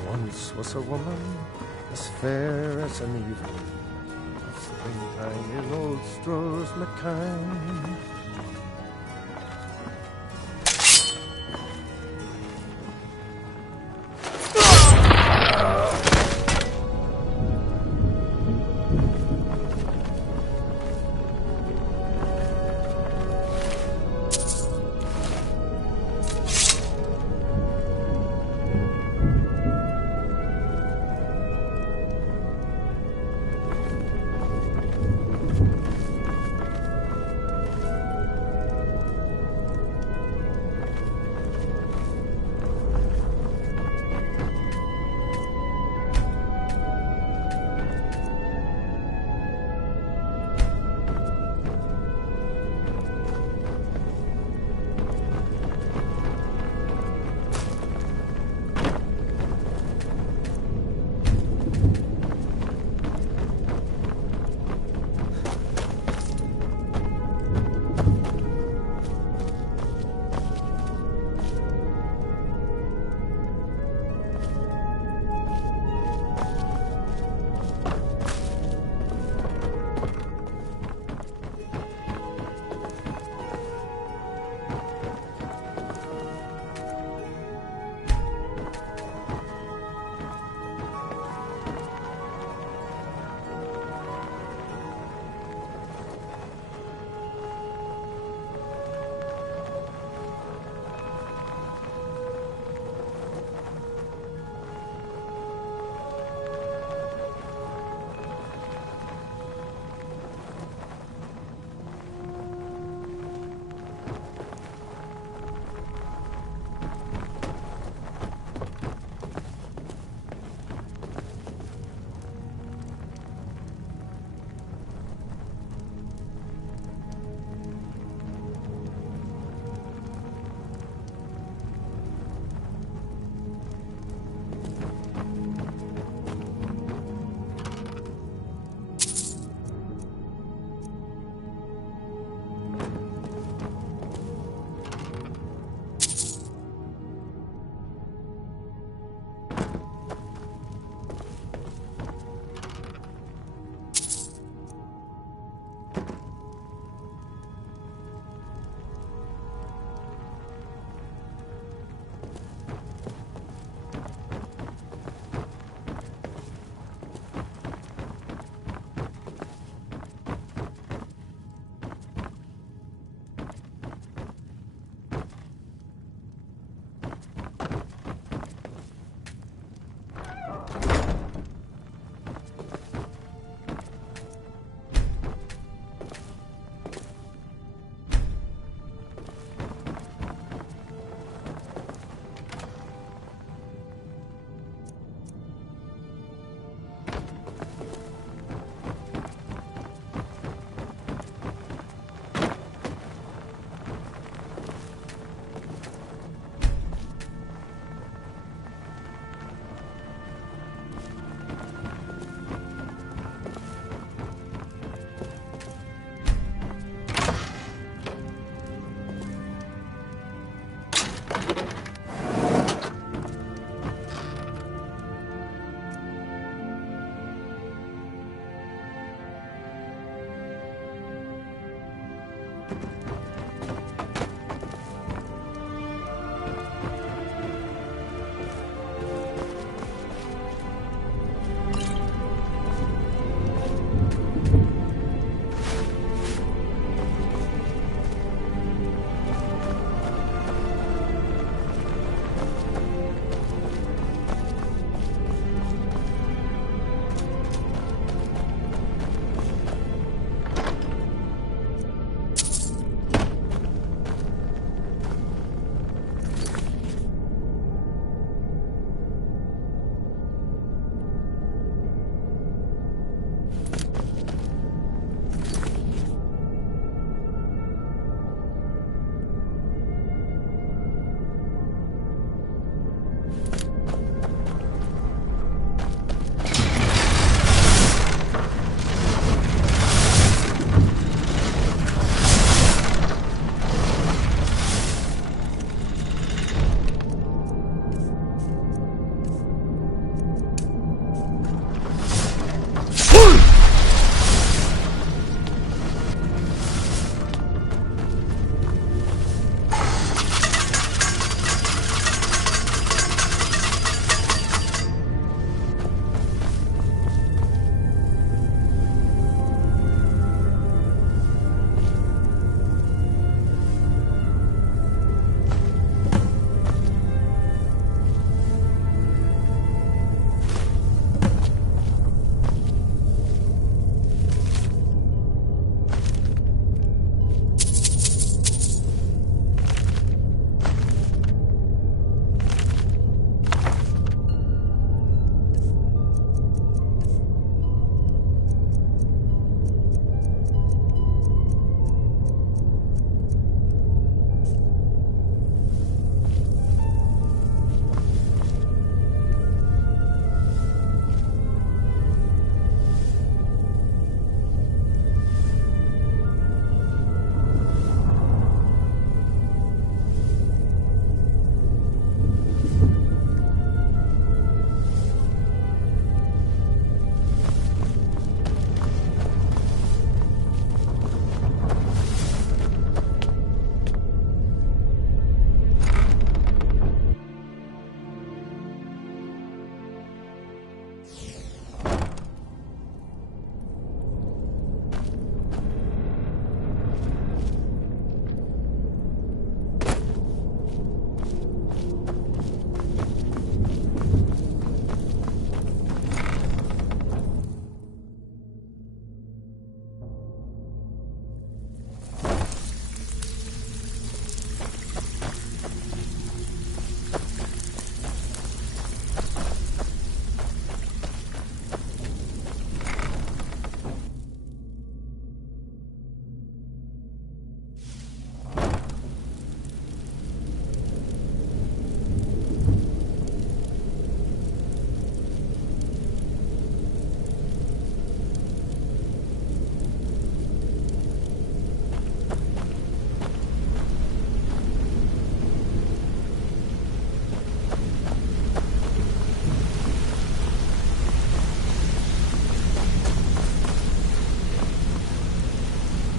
Once was a woman as fair as an evening. Springtime in old Stroh's McCann.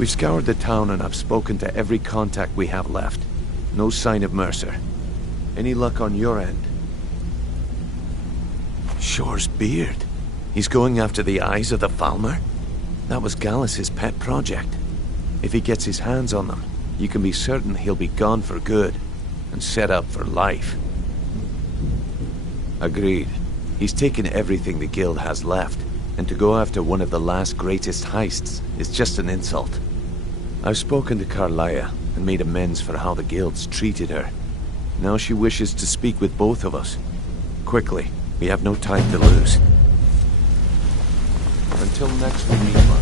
We've scoured the town and I've spoken to every contact we have left. No sign of Mercer. Any luck on your end? Shore's beard. He's going after the eyes of the Falmer? That was Gallus's pet project. If he gets his hands on them, you can be certain he'll be gone for good, and set up for life. Agreed. He's taken everything the guild has left, and to go after one of the last greatest heists is just an insult. I've spoken to Carlia and made amends for how the guild's treated her. Now she wishes to speak with both of us. Quickly, we have no time to lose. Until next we meet, Mark.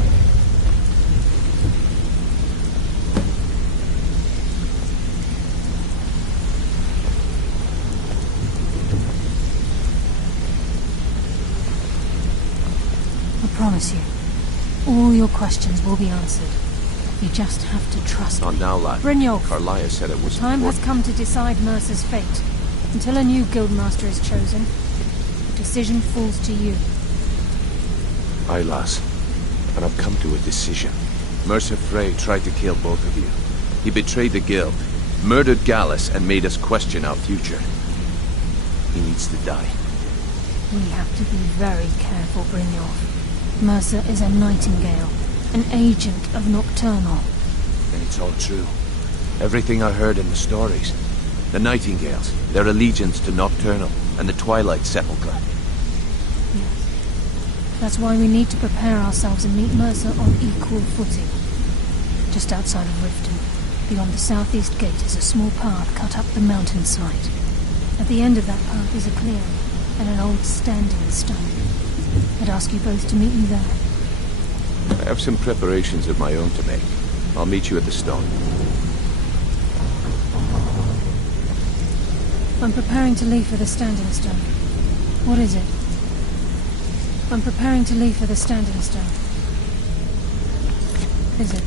I promise you, all your questions will be answered. You just have to trust Not me. now, lad. Brynjolf, Carlia said it was the time has important. come to decide Mercer's fate. Until a new guildmaster is chosen, the decision falls to you. Aye, lass. And I've come to a decision. Mercer Frey tried to kill both of you. He betrayed the guild, murdered Gallus, and made us question our future. He needs to die. We have to be very careful, Brynjolf. Mercer is a Nightingale, an agent of Nocturnal. And it's all true. Everything I heard in the stories. The Nightingales, their allegiance to Nocturnal, and the Twilight Sepulchre. That's why we need to prepare ourselves and meet Mercer on equal footing. Just outside of Riften, beyond the southeast gate, is a small path cut up the mountainside. At the end of that path is a clearing and an old standing stone. I'd ask you both to meet me there. I have some preparations of my own to make. I'll meet you at the stone. I'm preparing to leave for the standing stone. What is it? I'm preparing to leave for the standing stone. Is it?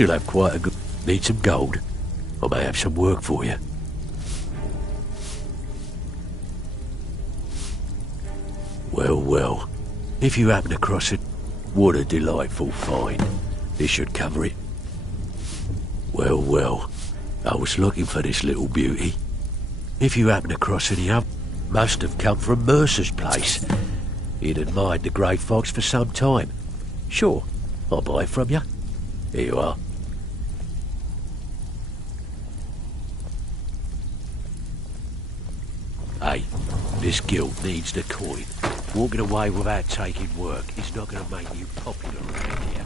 Still have quite a good... Need some gold? I may have some work for you. Well, well. If you happen across it, what a delightful find. This should cover it. Well, well. I was looking for this little beauty. If you happen across any other, must have come from Mercer's place. He'd admired the grey fox for some time. Sure, I'll buy it from you. Here you are. Hey, this guild needs the coin. Walking away without taking work is not going to make you popular around here.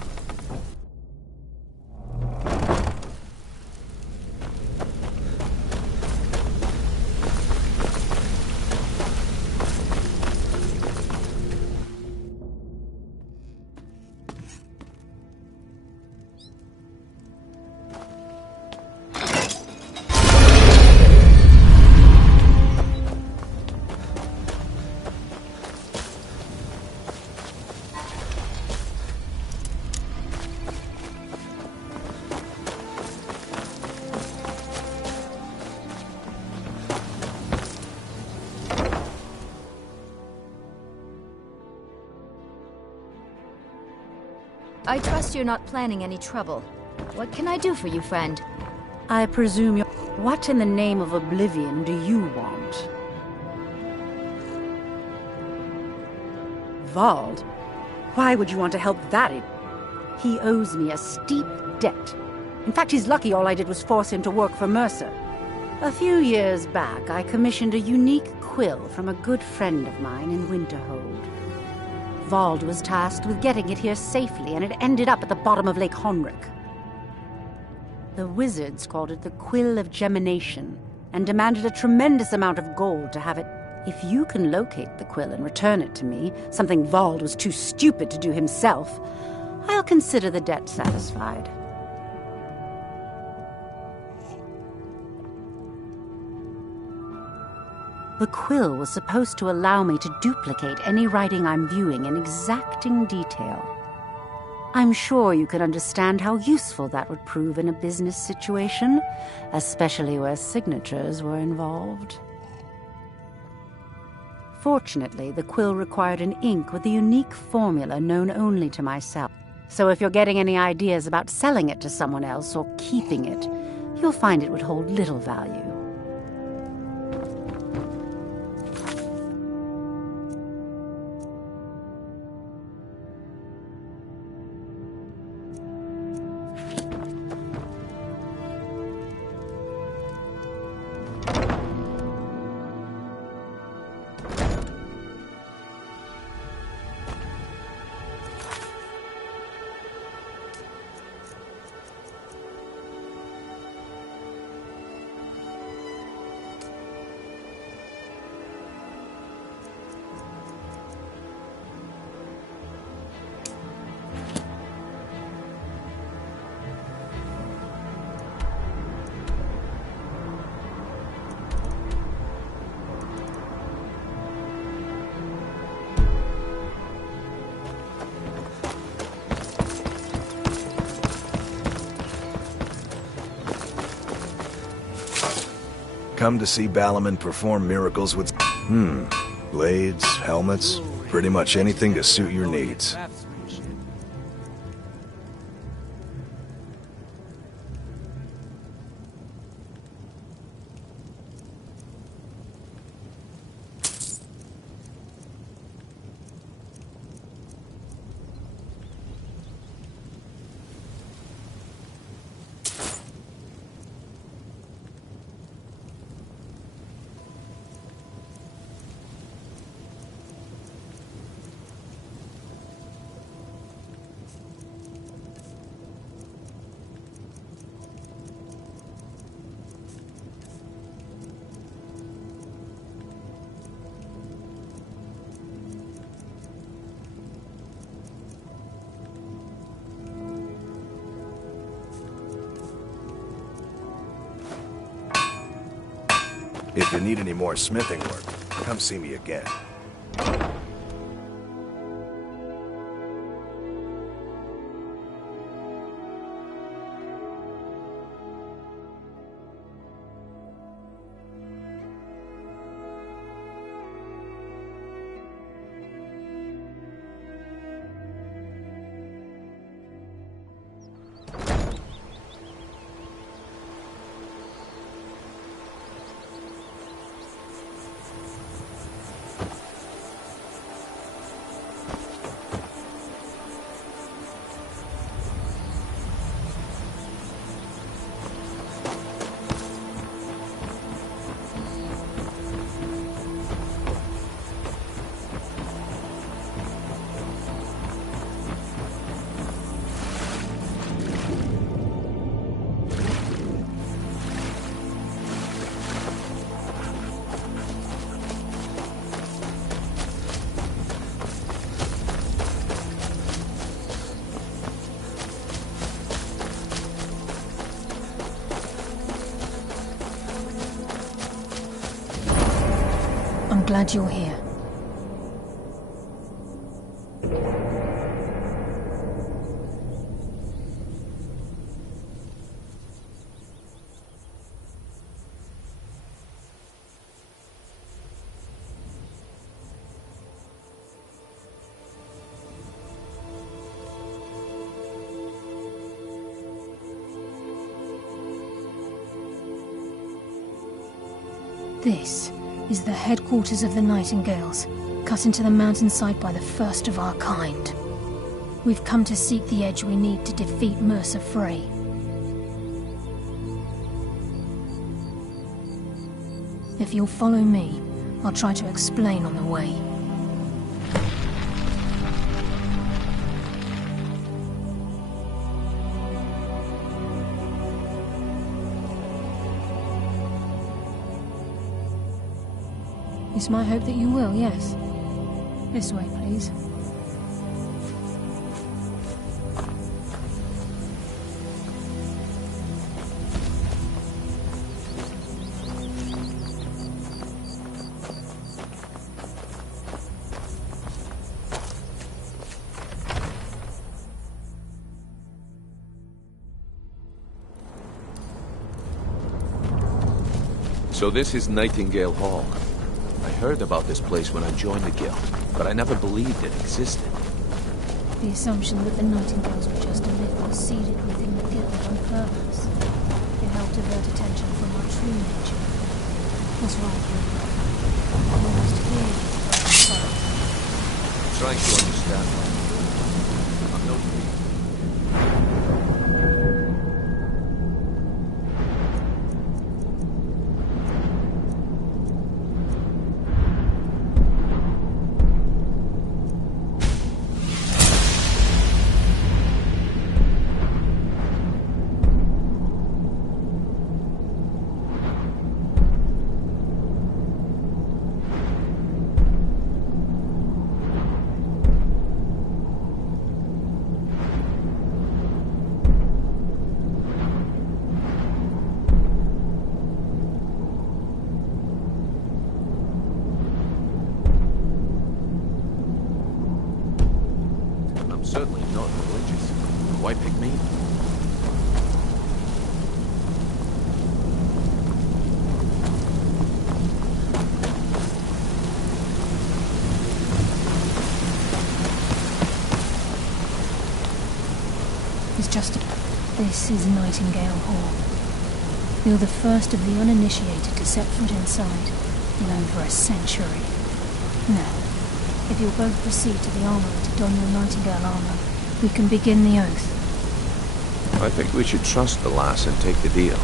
I trust you're not planning any trouble. What can I do for you, friend? I presume you're... What in the name of oblivion do you want? Vald? Why would you want to help that? He owes me a steep debt. In fact, he's lucky all I did was force him to work for Mercer. A few years back, I commissioned a unique quill from a good friend of mine in Winterhold. Vald was tasked with getting it here safely, and it ended up at the bottom of Lake Honrick. The wizards called it the Quill of Gemination, and demanded a tremendous amount of gold to have it. If you can locate the quill and return it to me, something Vald was too stupid to do himself, I'll consider the debt satisfied. The quill was supposed to allow me to duplicate any writing I'm viewing in exacting detail. I'm sure you can understand how useful that would prove in a business situation, especially where signatures were involved. Fortunately, the quill required an ink with a unique formula known only to myself. So if you're getting any ideas about selling it to someone else or keeping it, you'll find it would hold little value. Come to see Balaman perform miracles with... blades, helmets, pretty much anything to suit your needs. If you need any more smithing work, come see me again. I'm glad you're here. This is the headquarters of the Nightingales, cut into the mountainside by the first of our kind. We've come to seek the edge we need to defeat Mercer Frey. If you'll follow me, I'll try to explain on the way. It's my hope that you will, yes. This way, please. So this is Nightingale Hall. I heard about this place when I joined the guild, but I never believed it existed. The assumption that the Nightingales were just a myth was seeded within the guild on purpose. It helped divert attention from our true nature. What's wrong with you? I'm almost here. I'm trying to understand why. I'm no thief. Certainly not religious. Why pick me? It's just... This is Nightingale Hall. You're the first of the uninitiated to set foot inside in over a century. Now, if you'll both proceed to the armory to don your Nightingale armor, we can begin the oath. I think we should trust the lass and take the deal.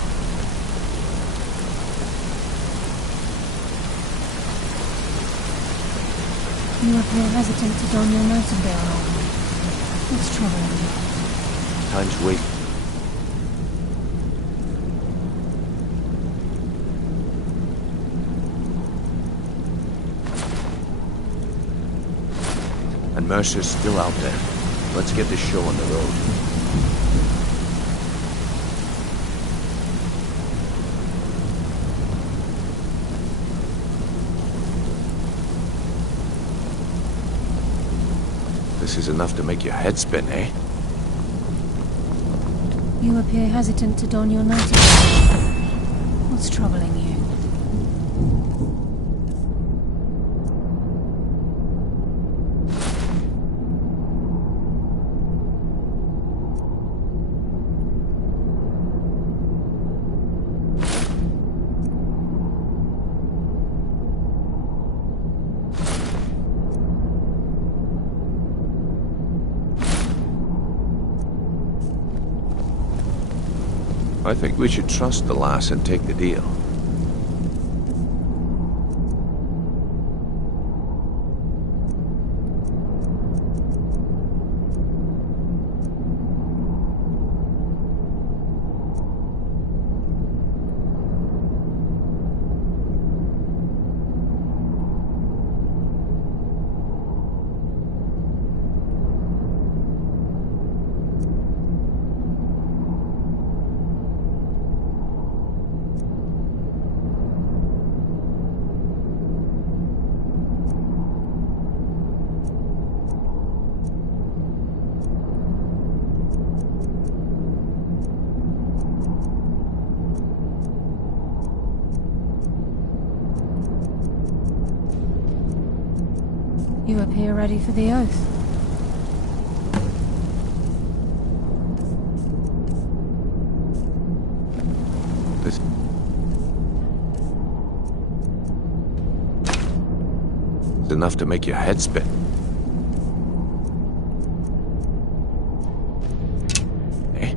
You appear hesitant to don your Nightingale armor. What's troubling you? Time's waiting. And Mercer's still out there. Let's get this show on the road. This is enough to make your head spin, eh? You appear hesitant to don your Nightingale. What's troubling you? I think we should trust the lass and take the deal. You appear ready for the oath. This... It's enough to make your head spin. Eh?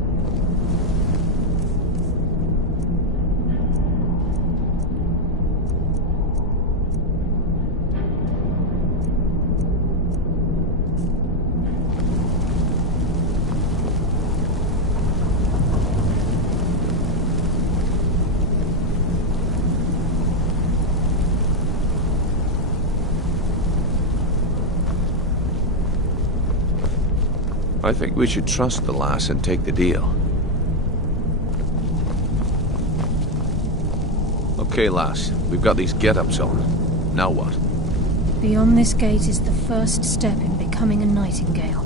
I think we should trust the lass and take the deal. Okay, lass. We've got these get-ups on. Now what? Beyond this gate is the first step in becoming a nightingale.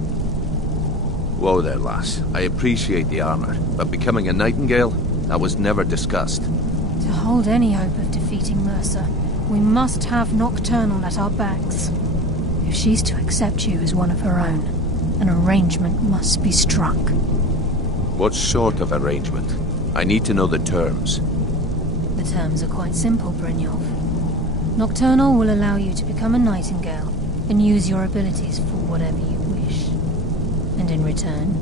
Whoa there, lass. I appreciate the armor, but becoming a nightingale? That was never discussed. To hold any hope of defeating Mercer, we must have Nocturnal at our backs. If she's to accept you as one of her own, an arrangement must be struck. What sort of arrangement? I need to know the terms. The terms are quite simple, Brynjolf. Nocturnal will allow you to become a nightingale and use your abilities for whatever you wish. And in return,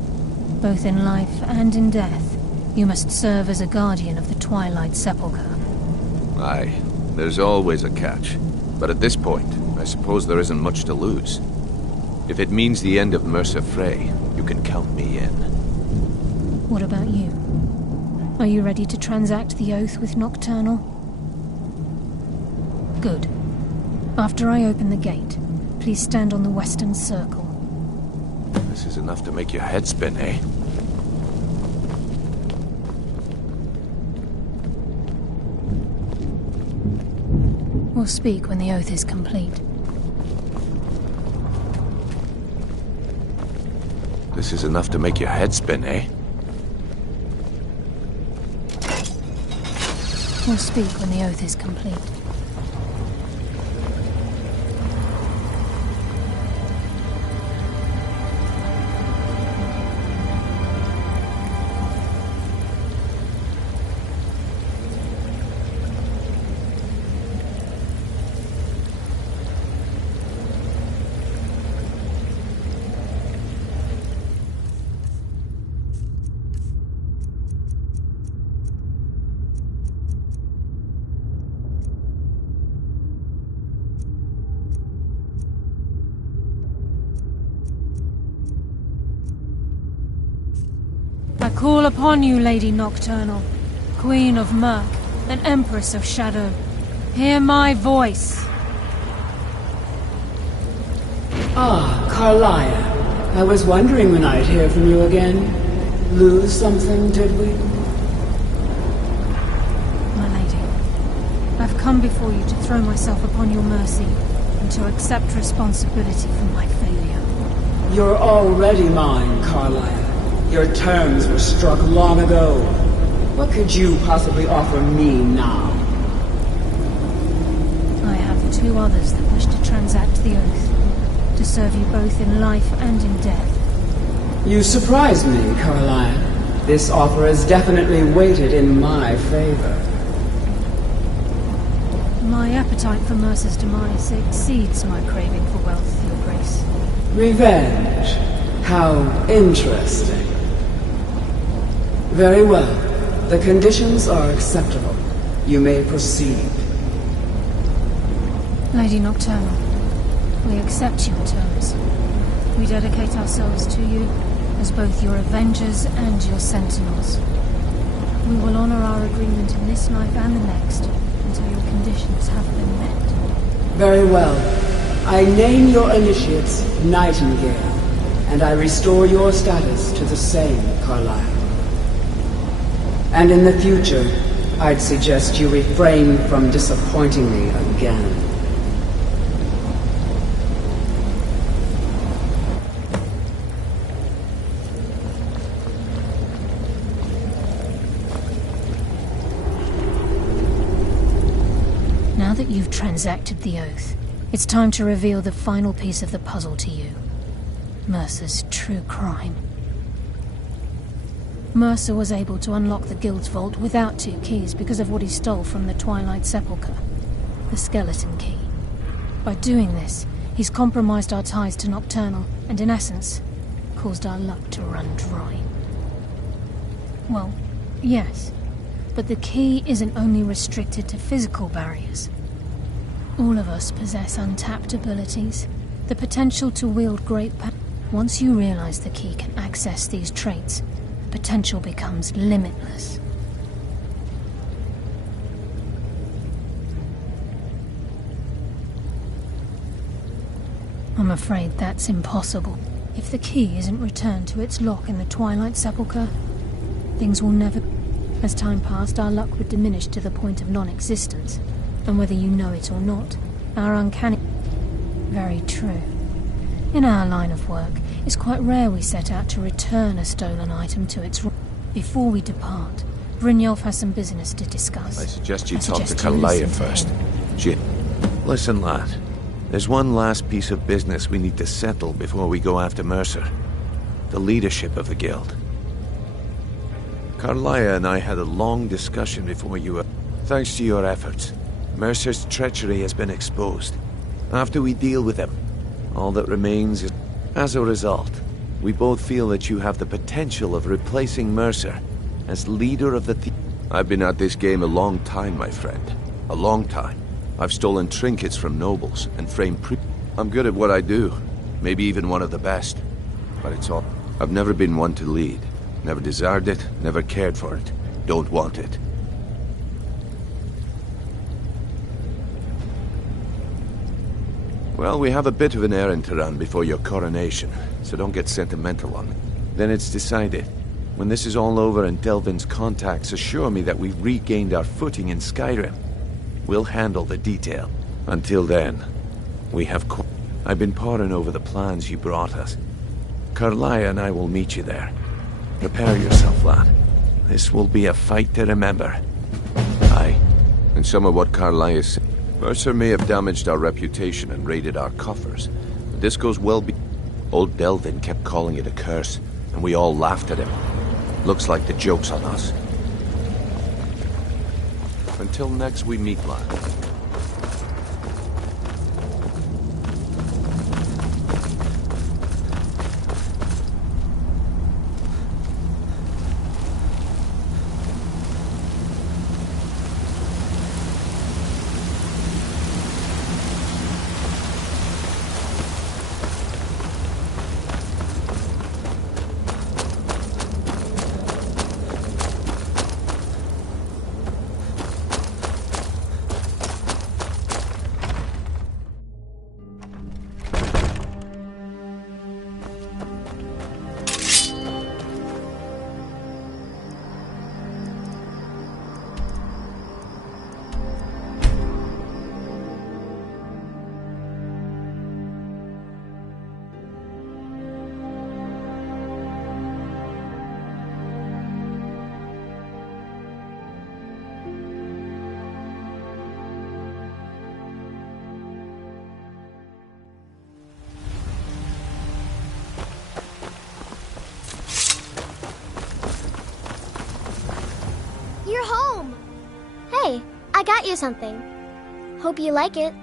both in life and in death, you must serve as a guardian of the Twilight Sepulchre. Aye, there's always a catch. But at this point, I suppose there isn't much to lose. If it means the end of Mercer Frey, you can count me in. What about you? Are you ready to transact the oath with Nocturnal? Good. After I open the gate, please stand on the western circle. This is enough to make your head spin, eh? We'll speak when the oath is complete. This is enough to make your head spin, eh? We'll speak when the oath is complete. I call upon you, Lady Nocturnal, Queen of Murk, and Empress of Shadow. Hear my voice. Ah, Carlia. I was wondering when I'd hear from you again. Lose something, did we? My lady, I've come before you to throw myself upon your mercy and to accept responsibility for my failure. You're already mine, Carlia. Your terms were struck long ago. What could you possibly offer me now? I have two others that wish to transact the oath, to serve you both in life and in death. You surprise me, Carlia. This offer is definitely weighted in my favor. My appetite for Mercer's demise exceeds my craving for wealth, Your Grace. Revenge. How interesting. Very well. The conditions are acceptable. You may proceed. Lady Nocturnal, we accept your terms. We dedicate ourselves to you as both your avengers and your sentinels. We will honor our agreement in this life and the next until your conditions have been met. Very well. I name your initiates Nightingale, and I restore your status to the same, Carlisle. And in the future, I'd suggest you refrain from disappointing me again. Now that you've transacted the oath, it's time to reveal the final piece of the puzzle to you. Mercer's true crime. Mercer was able to unlock the Guild's vault without 2 keys because of what he stole from the Twilight Sepulchre, the skeleton key. By doing this, he's compromised our ties to Nocturnal and, in essence, caused our luck to run dry. Well, yes, but the key isn't only restricted to physical barriers. All of us possess untapped abilities, the potential to wield great power. Once you realize the key can access these traits, potential becomes limitless. I'm afraid that's impossible. If the key isn't returned to its lock in the Twilight Sepulchre, things will never... As time passed, our luck would diminish to the point of non-existence. And whether you know it or not, our uncanny... Very true. In our line of work, it's quite rare we set out to return a stolen item to its... Before we depart, Brynjolf has some business to discuss. I suggest you talk to Karlaya first. Listen, lad. There's one last piece of business we need to settle before we go after Mercer. The leadership of the guild. Karlaya and I had a long discussion before you... Thanks to your efforts, Mercer's treachery has been exposed. After we deal with him, all that remains is... As a result, we both feel that you have the potential of replacing Mercer as leader of the thif. I've been at this game a long time, my friend. A long time. I've stolen trinkets from nobles and framed I'm good at what I do. Maybe even one of the best. But it's all... I've never been one to lead. Never desired it, never cared for it. Don't want it. Well, we have a bit of an errand to run before your coronation, so don't get sentimental on me. Then it's decided. When this is all over and Delvin's contacts assure me that we've regained our footing in Skyrim, we'll handle the detail. Until then, we have... I've been poring over the plans you brought us. Karlaya and I will meet you there. Prepare yourself, lad. This will be a fight to remember. Aye, and some of what Karlaya said. Mercer may have damaged our reputation and raided our coffers, but this goes well Old Delvin kept calling it a curse, and we all laughed at him. Looks like the joke's on us. Until next we meet, lad. You're home! Hey, I got you something. Hope you like it.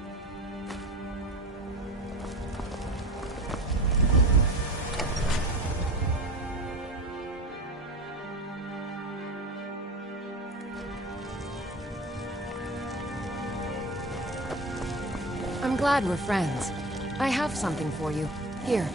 I'm glad we're friends. I have something for you. Here.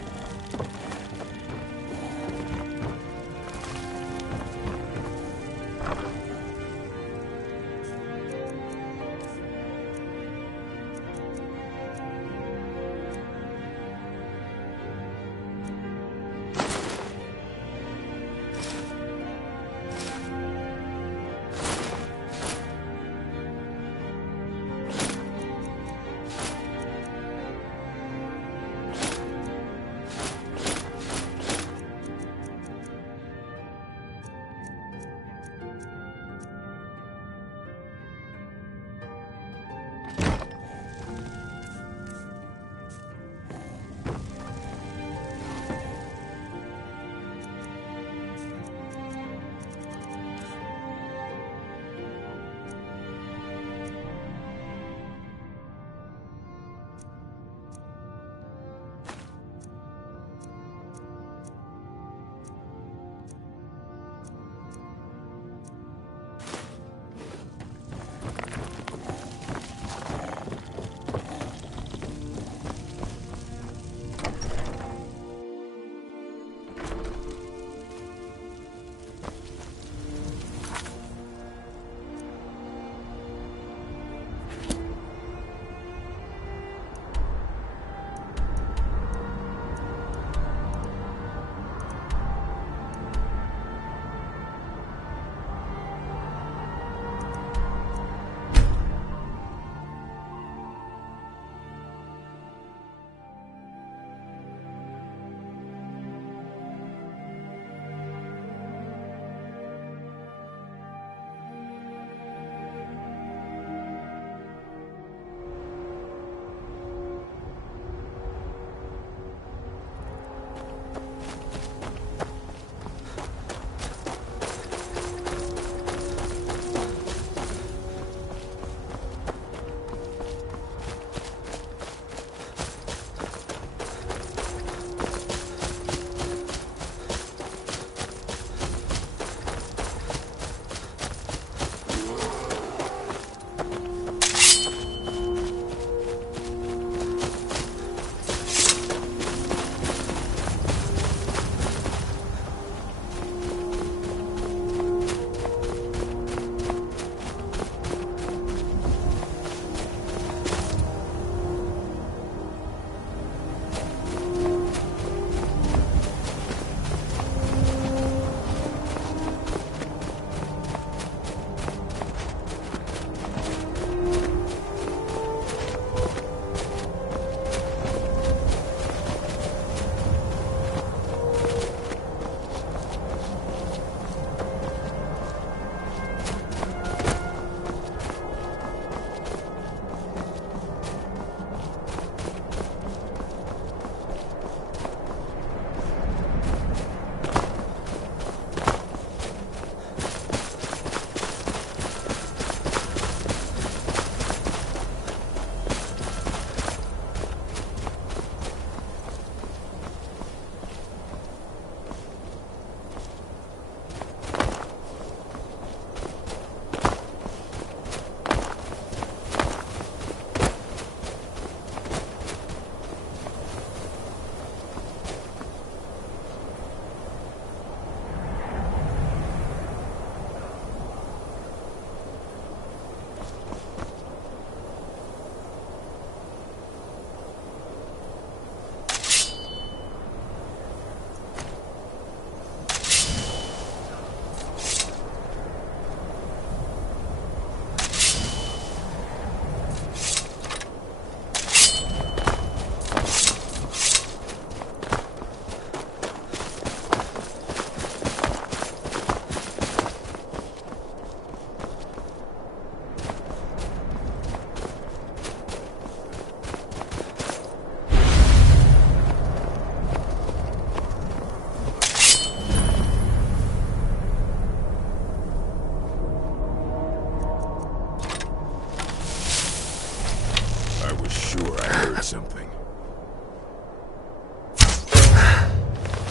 I was sure I heard something.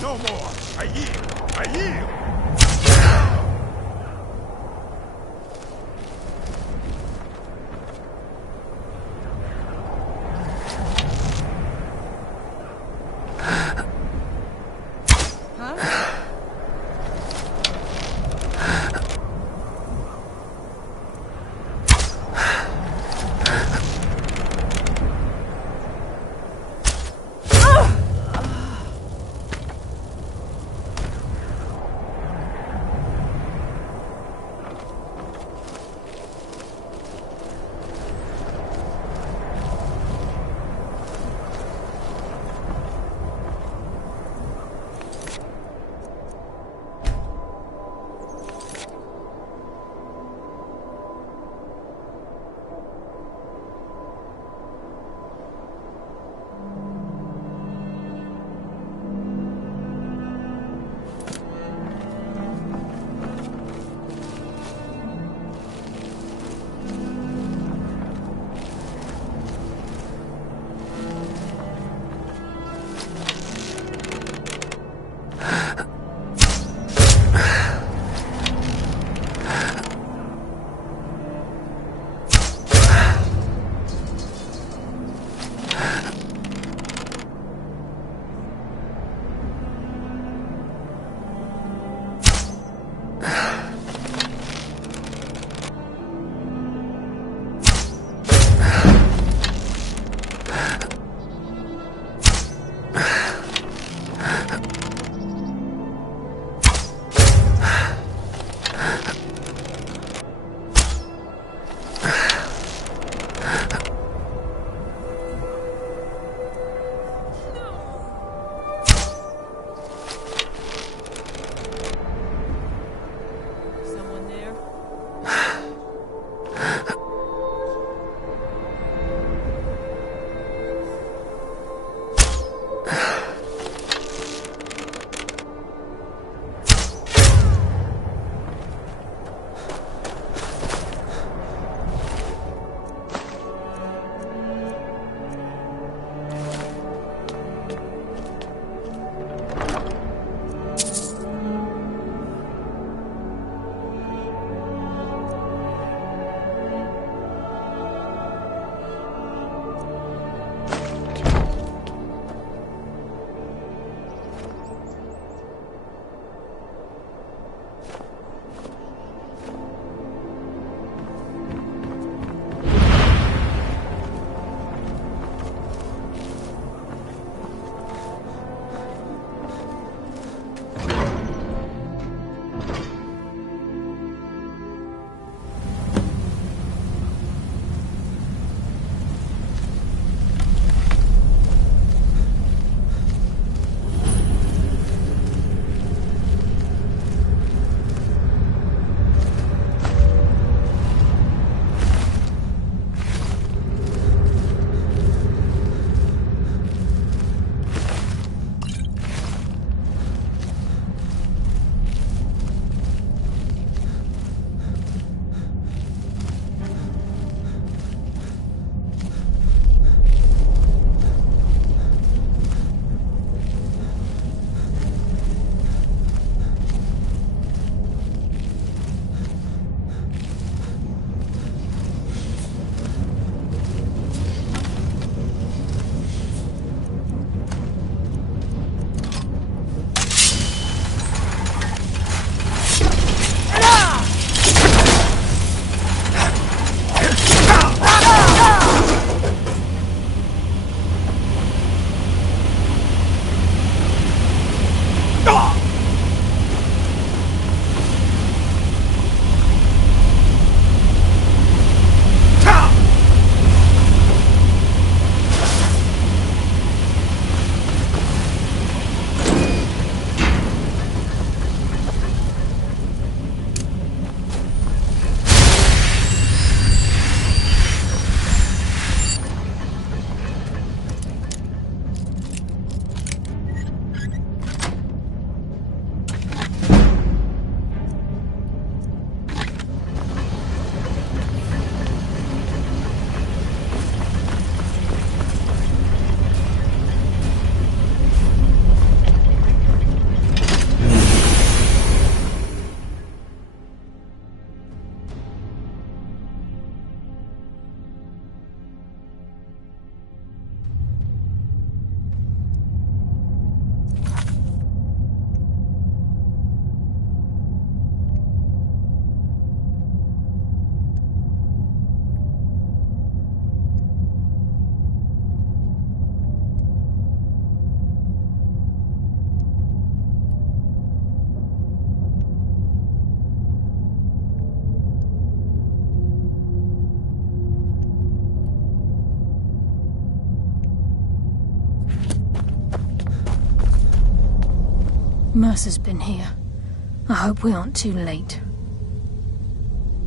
No more! I yield! I yield! Mercer's been here. I hope we aren't too late.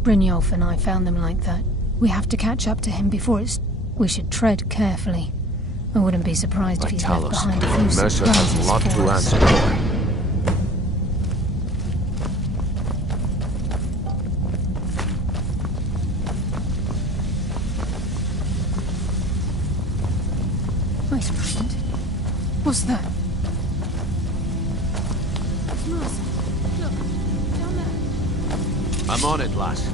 Brynjolf and I found them like that. We have to catch up to him before it's... We should tread carefully. I wouldn't be surprised if he's left behind a few Mercer has a surprises lot for to us. answer for. Nice present. What's that? It's Mercer. Look, down there. I'm on it, lass.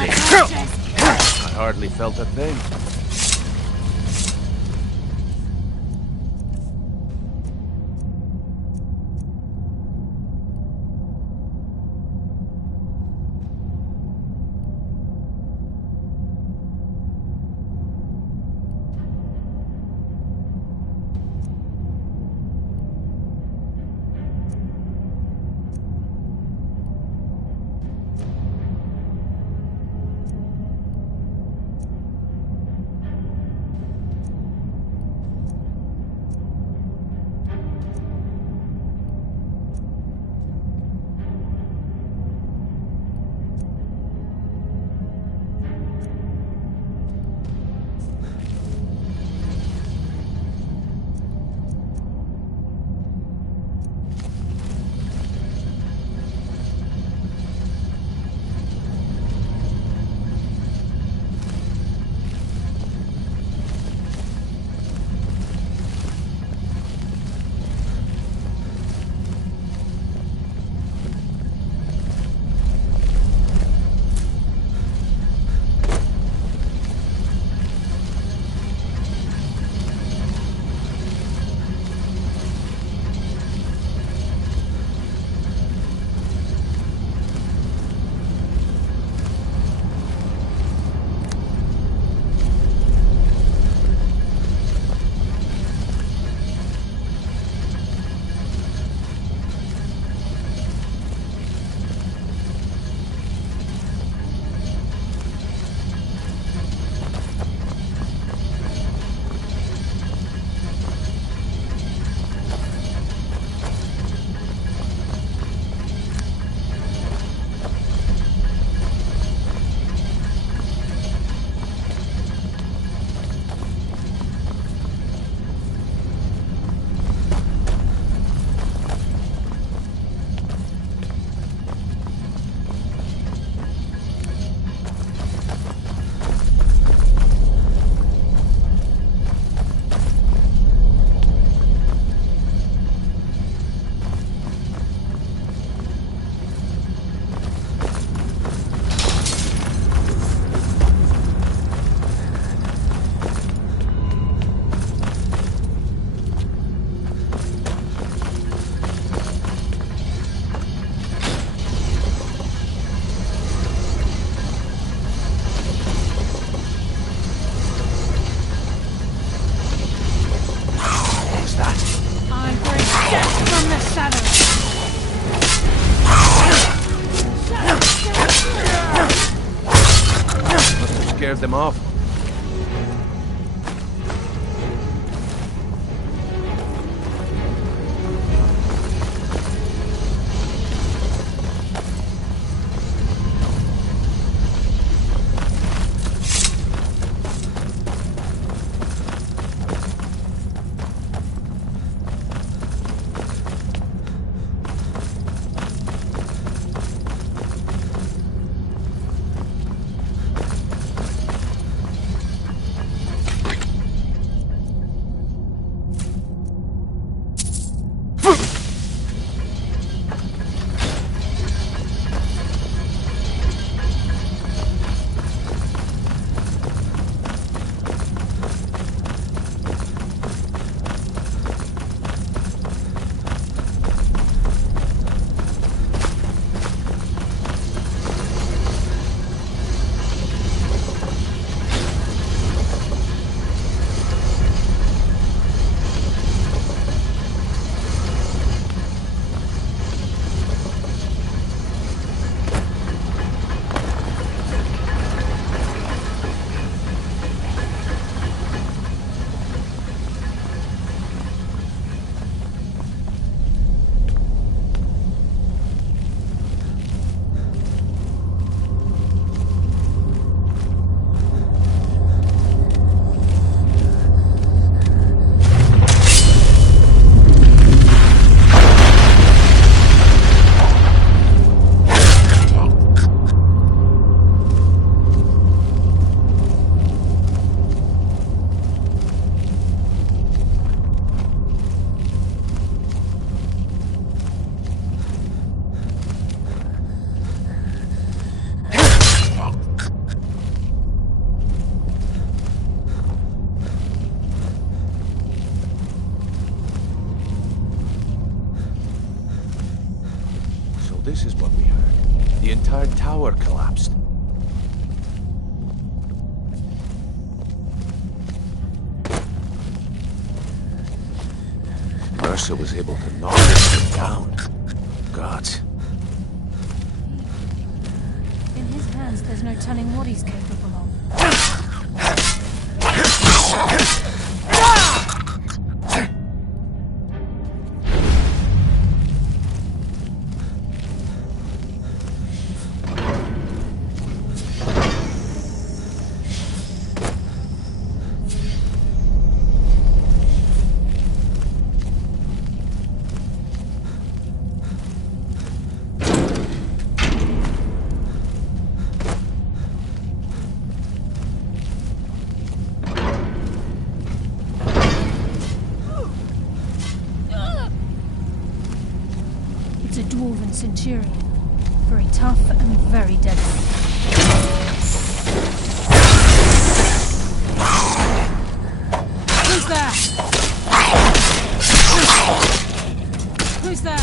I hardly felt a thing. scared them off. This is what we heard. The entire tower collapsed. Mercer was able to knock it down. Gods. In his hands, there's no telling what he's capable of. It's a dwarven centurion. Very tough and very deadly. Who's there? Who's there?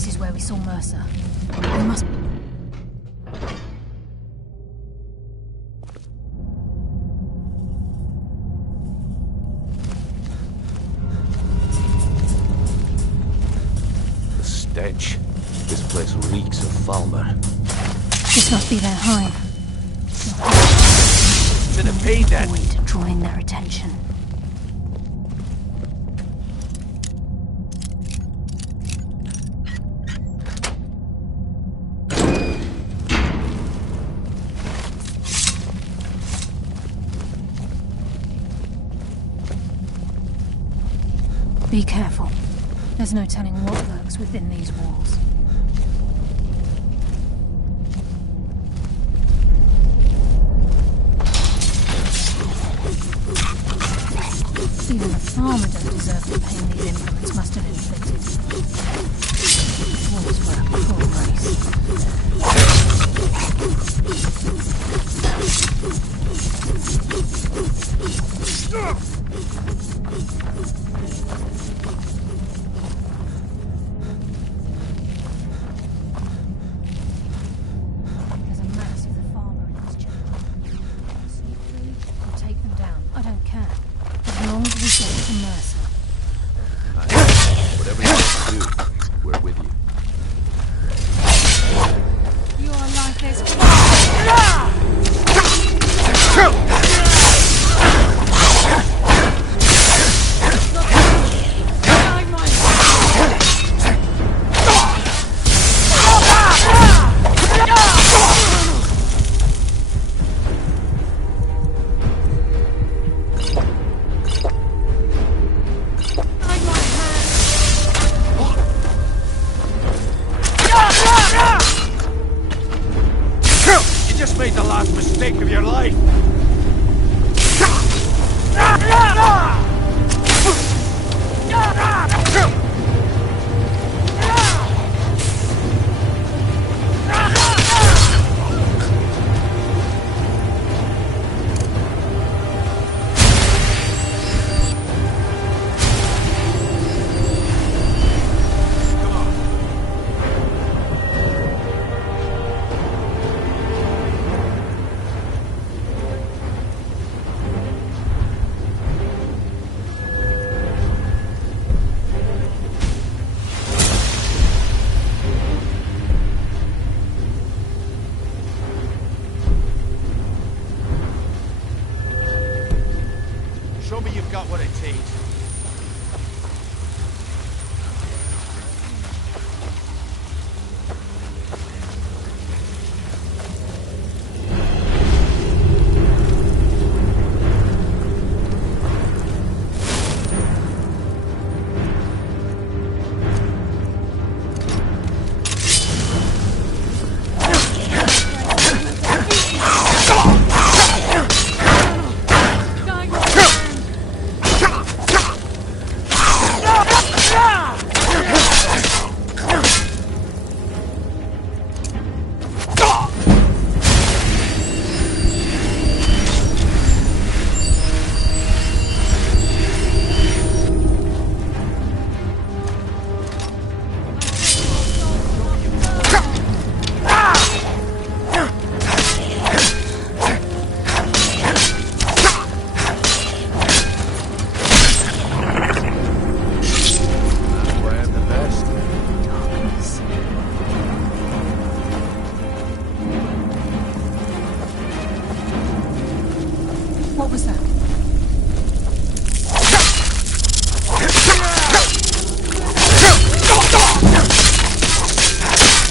This is where we saw Mercer. We must... The stench. This place reeks of Falmer. This must be their hive. Should have paid that. To draw in their attention. Be careful. There's no telling what lurks within these walls. Even the farmer don't deserve the pain these implements must have inflicted. Wolves were a cruel There's a mass of the farmer in this chamber. Sneak through or take them down. I don't care. As long as we get to Mercer. Whatever you have to do, we're with you. Your life is You just made the last mistake of your life. Show me you've got what it takes. What was that?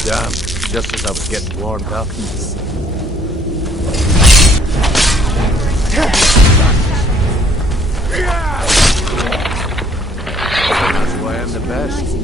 Damn, just as I was getting warmed up. That's why I'm the best.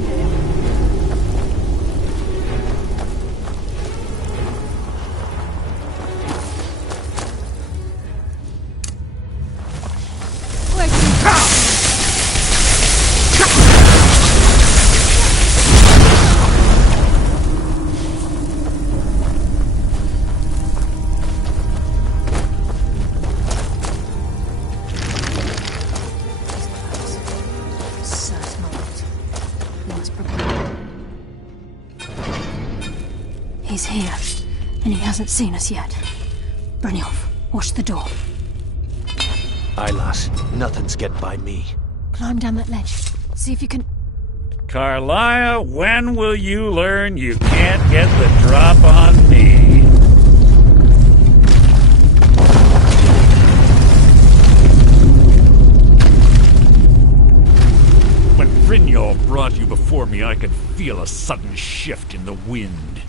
He's here, and he hasn't seen us yet. Brynjolf, watch the door. Aye, lass. Nothing's get by me. Climb down that ledge. See if you can... Carlia, when will you learn you can't get the drop on me? When Brynjolf brought you before me, I could feel a sudden shift in the wind.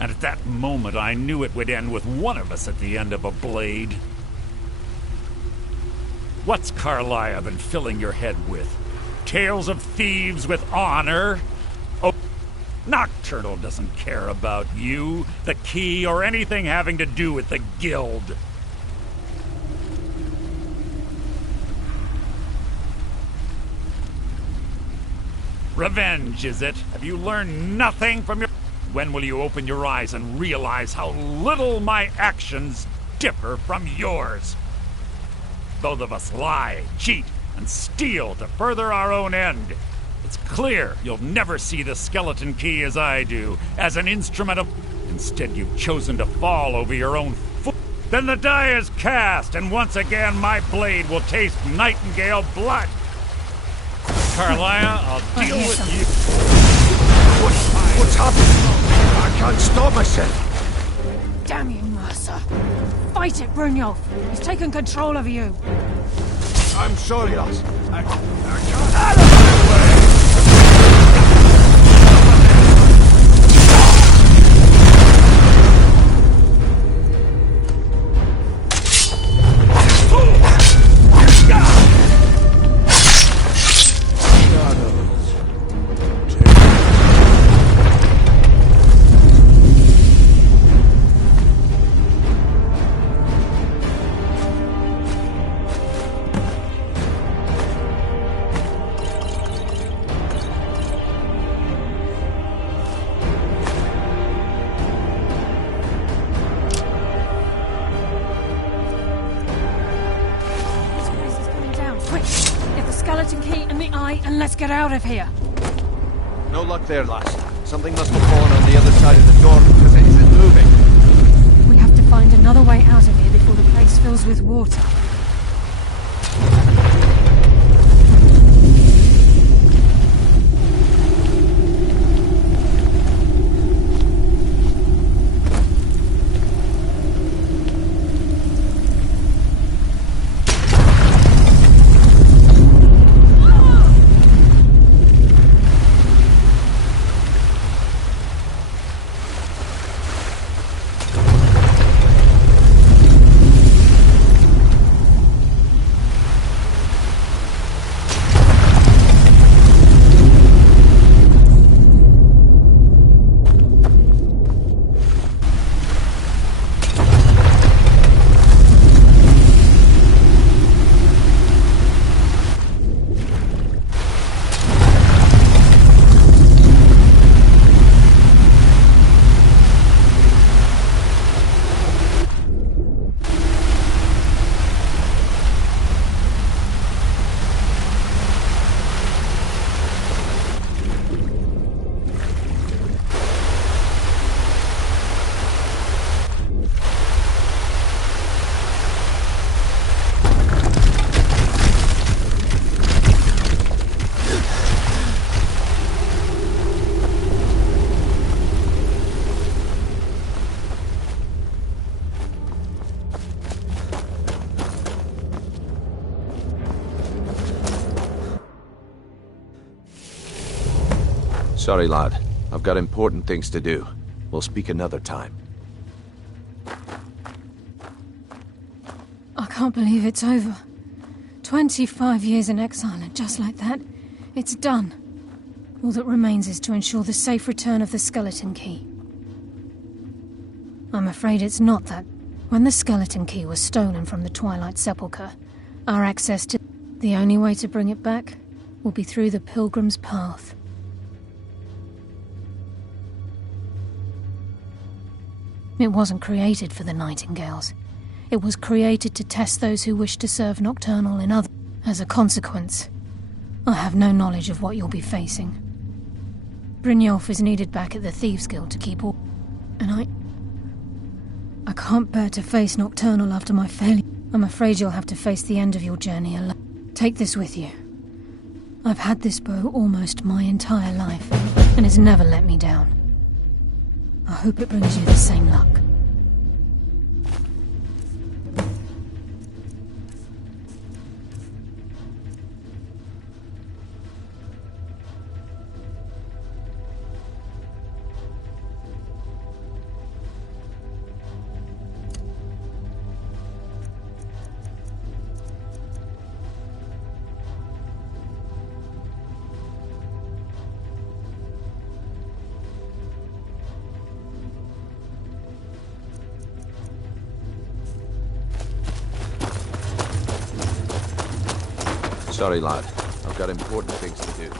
And at that moment, I knew it would end with one of us at the end of a blade. What's Carlia been filling your head with? Tales of thieves with honor? Oh, Nocturnal doesn't care about you, the key, or anything having to do with the guild. Revenge, is it? Have you learned nothing from your... When will you open your eyes and realize how little my actions differ from yours? Both of us lie, cheat, and steal to further our own end. It's clear you'll never see the skeleton key as I do, as an instrument of... Instead, you've chosen to fall over your own foot. Then the die is cast, and once again my blade will taste Nightingale blood. Carlia, I'll deal with you. What's happening? I can't stop myself. Damn you, Mercer. Fight it, Brynjolf. He's taken control of you. I'm sorry, lass. I Let's get out of here. No luck there, lass. Something must have fallen on the other side of the door because it isn't moving. We have to find another way out of here before the place fills with water. Sorry, lad. I've got important things to do. We'll speak another time. I can't believe it's over. 25 years in exile, and just like that, it's done. All that remains is to ensure the safe return of the skeleton key. I'm afraid it's not that. When the skeleton key was stolen from the Twilight Sepulchre, our access to... The only way to bring it back will be through the Pilgrim's Path. It wasn't created for the Nightingales. It was created to test those who wish to serve Nocturnal in other. As a consequence, I have no knowledge of what you'll be facing. Brynjolf is needed back at the Thieves' Guild to keep all... And I can't bear to face Nocturnal after my failure. I'm afraid you'll have to face the end of your journey alone. Take this with you. I've had this bow almost my entire life, and it's never let me down. I hope it brings you the same luck. Sorry, lad. I've got important things to do.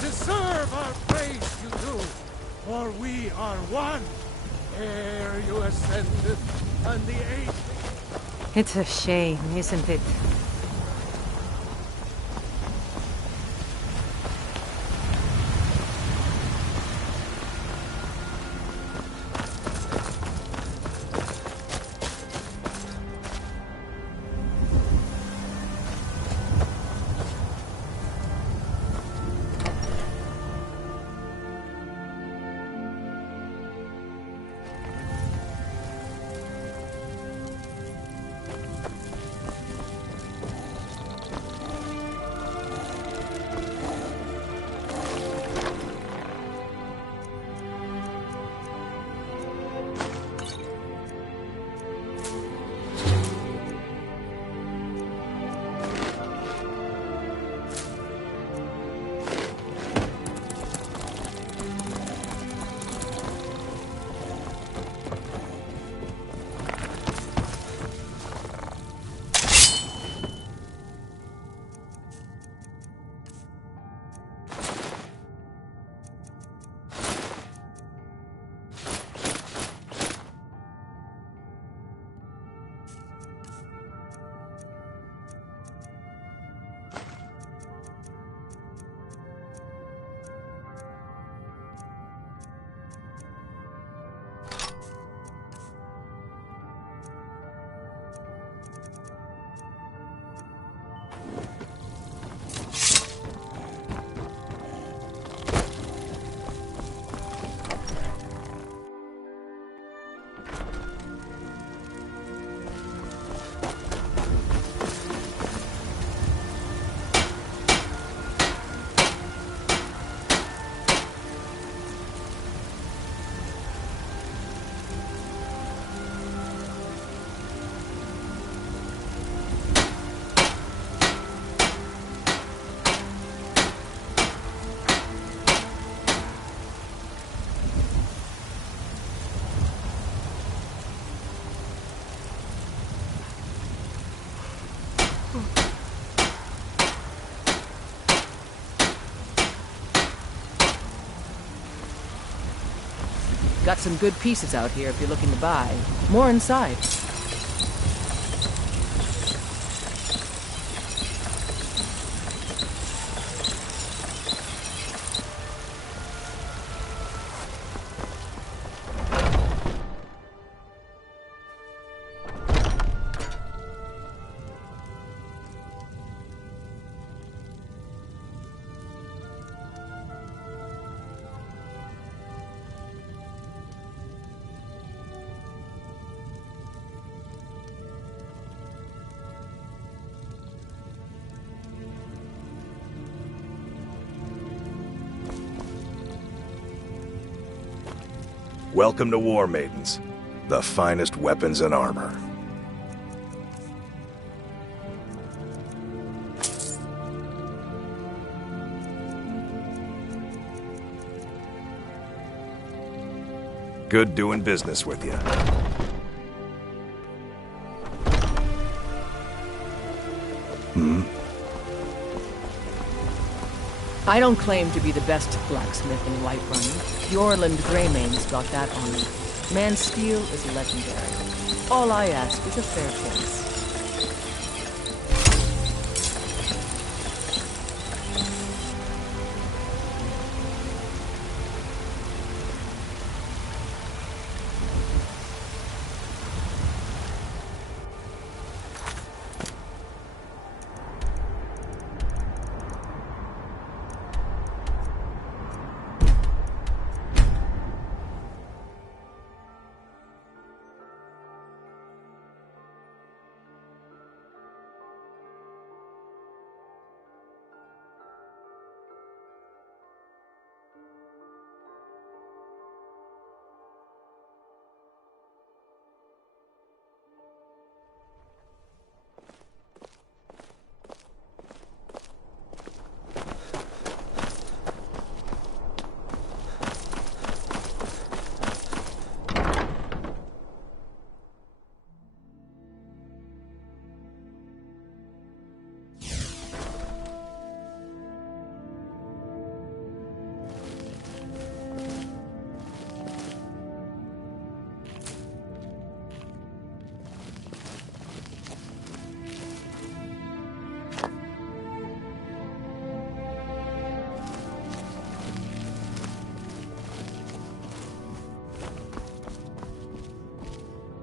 Deserve our praise you do, for we are one, ere you ascended, and the eighth. It's a shame, isn't it? Got some good pieces out here if you're looking to buy. More inside. Welcome to War Maidens, the finest weapons and armor. Good doing business with you. I don't claim to be the best blacksmith in Whiterun. The Orland Greymane's got that on me. Man's steel is legendary. All I ask is a fair price.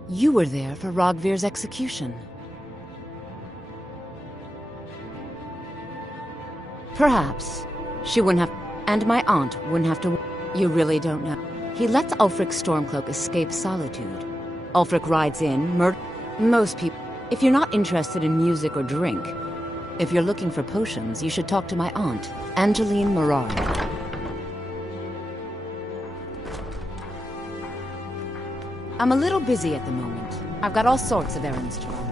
You were there for Rogvir's execution. Perhaps. She wouldn't have... And my aunt wouldn't have to... You really don't know. He lets Ulfric Stormcloak escape solitude. Ulfric rides in, most people... If you're not interested in music or drink, if you're looking for potions, you should talk to my aunt, Angeline Morard. I'm a little busy at the moment. I've got all sorts of errands to run.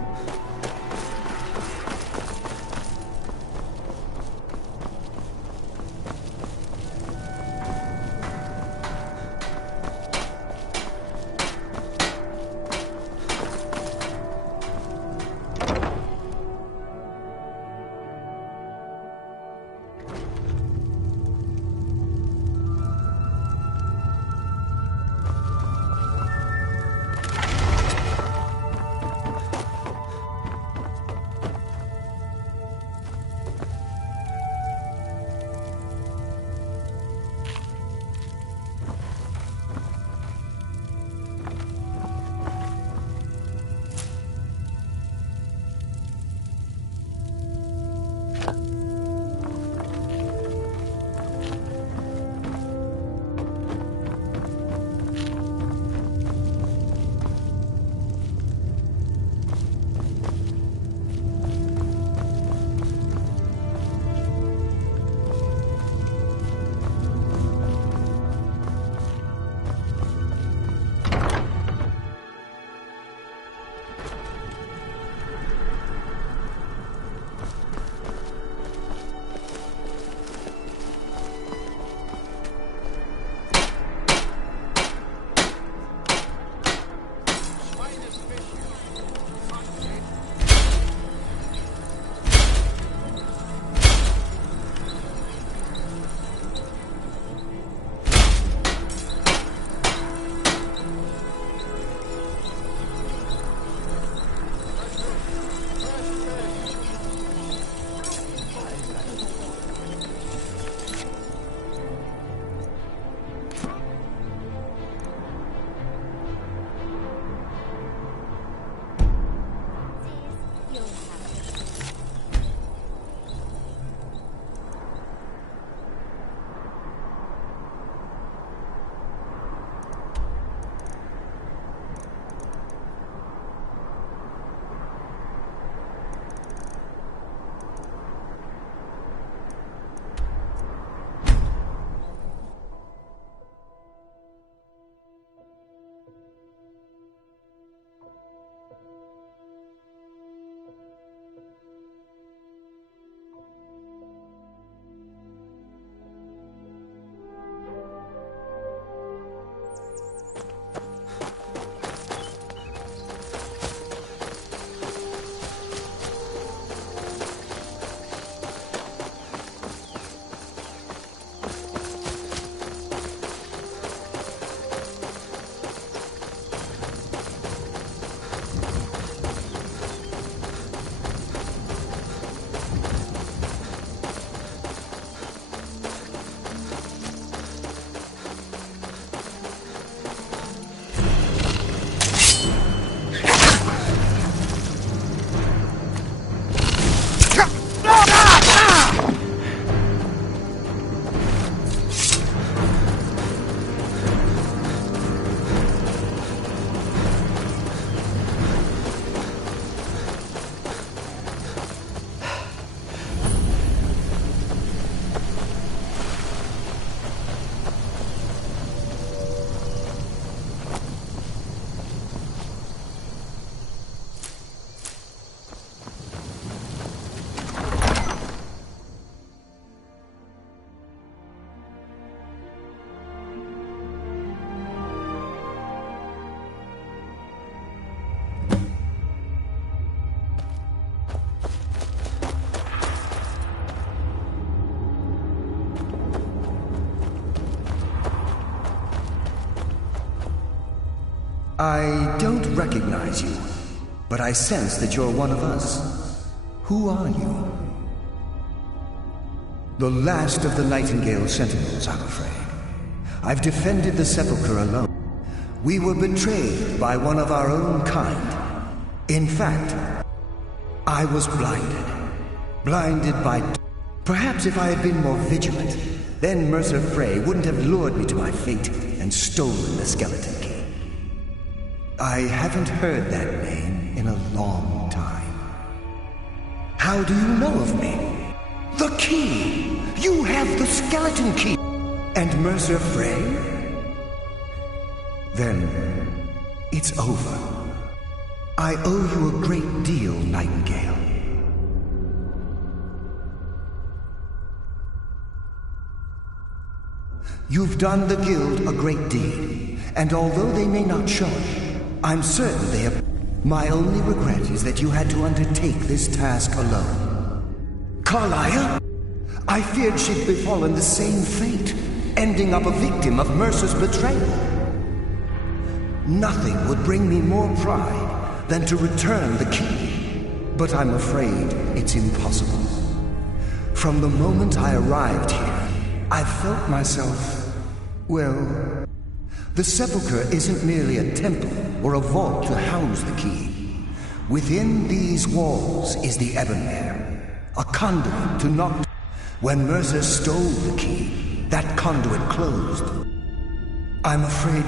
I don't recognize you, but I sense that you're one of us. Who are you? The last of the Nightingale Sentinels, I'm afraid. I've defended the Sepulchre alone. We were betrayed by one of our own kind. In fact, I was blinded. Blinded by... Perhaps if I had been more vigilant, then Mercer Frey wouldn't have lured me to my fate and stolen the skeleton key. I haven't heard that name in a long time. How do you know of me? The key! You have the skeleton key! And Mercer Frey? Then, it's over. I owe you a great deal, Nightingale. You've done the Guild a great deed, and although they may not show it, I'm certain they have... My only regret is that you had to undertake this task alone. Carlyle? I feared she'd befallen the same fate, ending up a victim of Mercer's betrayal. Nothing would bring me more pride than to return the key, but I'm afraid it's impossible. From the moment I arrived here, I've felt myself... well... The Sepulchre isn't merely a temple or a vault to house the key. Within these walls is the Ebonmere, a conduit to knock... When Mercer stole the key, that conduit closed. I'm afraid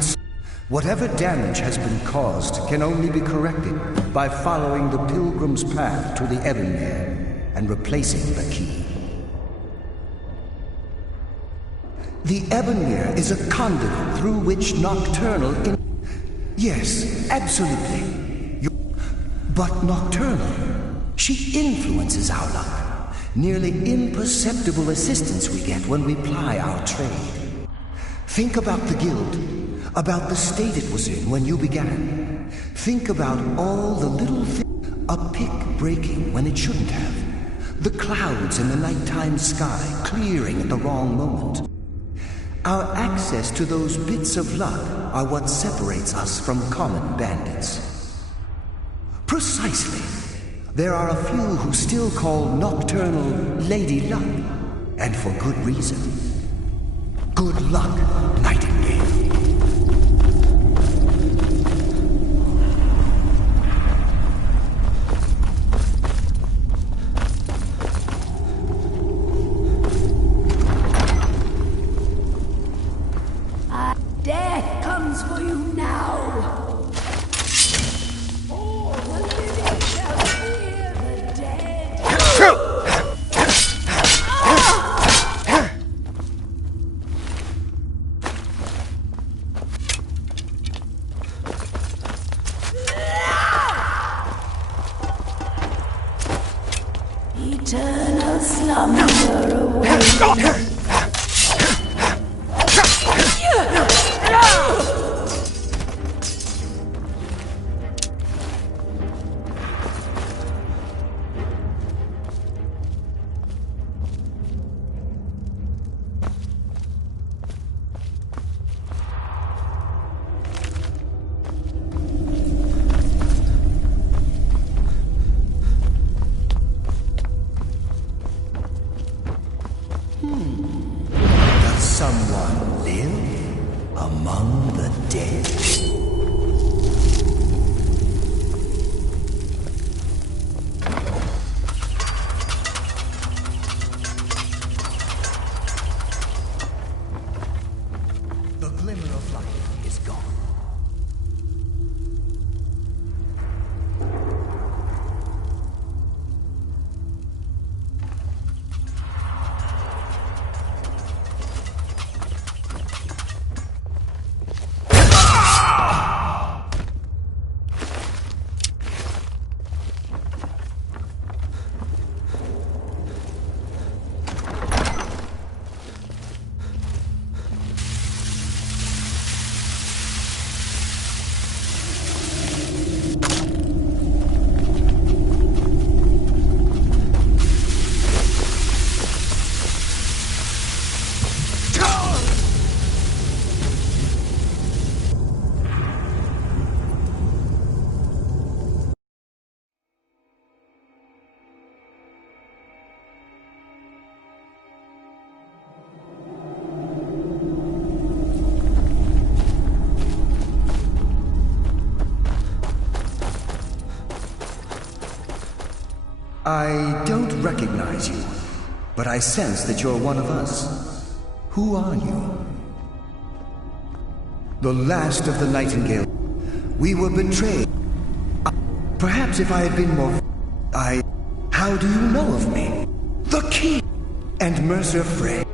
whatever damage has been caused can only be corrected by following the Pilgrim's path to the Ebonmere and replacing the key. The Ebonmere is a conduit through which Nocturnal Yes, absolutely. But Nocturnal, she influences our luck. Nearly imperceptible assistance we get when we ply our trade. Think about the Guild, about the state it was in when you began. Think about all the little things. A pick breaking when it shouldn't have. The clouds in the nighttime sky clearing at the wrong moment. Our access to those bits of luck are what separates us from common bandits. Precisely. There are a few who still call Nocturnal Lady Luck, and for good reason. Good luck, Nightingale. Death comes for you now. Eternal slumber awaits. I don't recognize you, but I sense that you're one of us. Who are you? The last of the Nightingale. We were betrayed. Perhaps if I had been more... How do you know of me? The key! And Mercer Frey.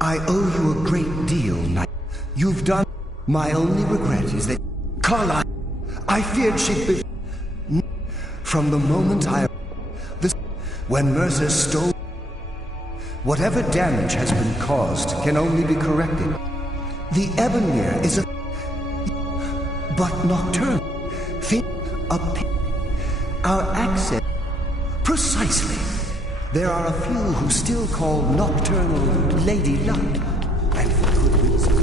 I owe you a great deal, Knight. You've done... My only regret is that... Carla, I feared she'd be... From the moment when Mercer stole... Whatever damage has been caused can only be corrected. The Ebonmere is a... But nocturnal. Think... Our accent... Precisely. There are a few who still call nocturnal Lady Luck. And for good reason.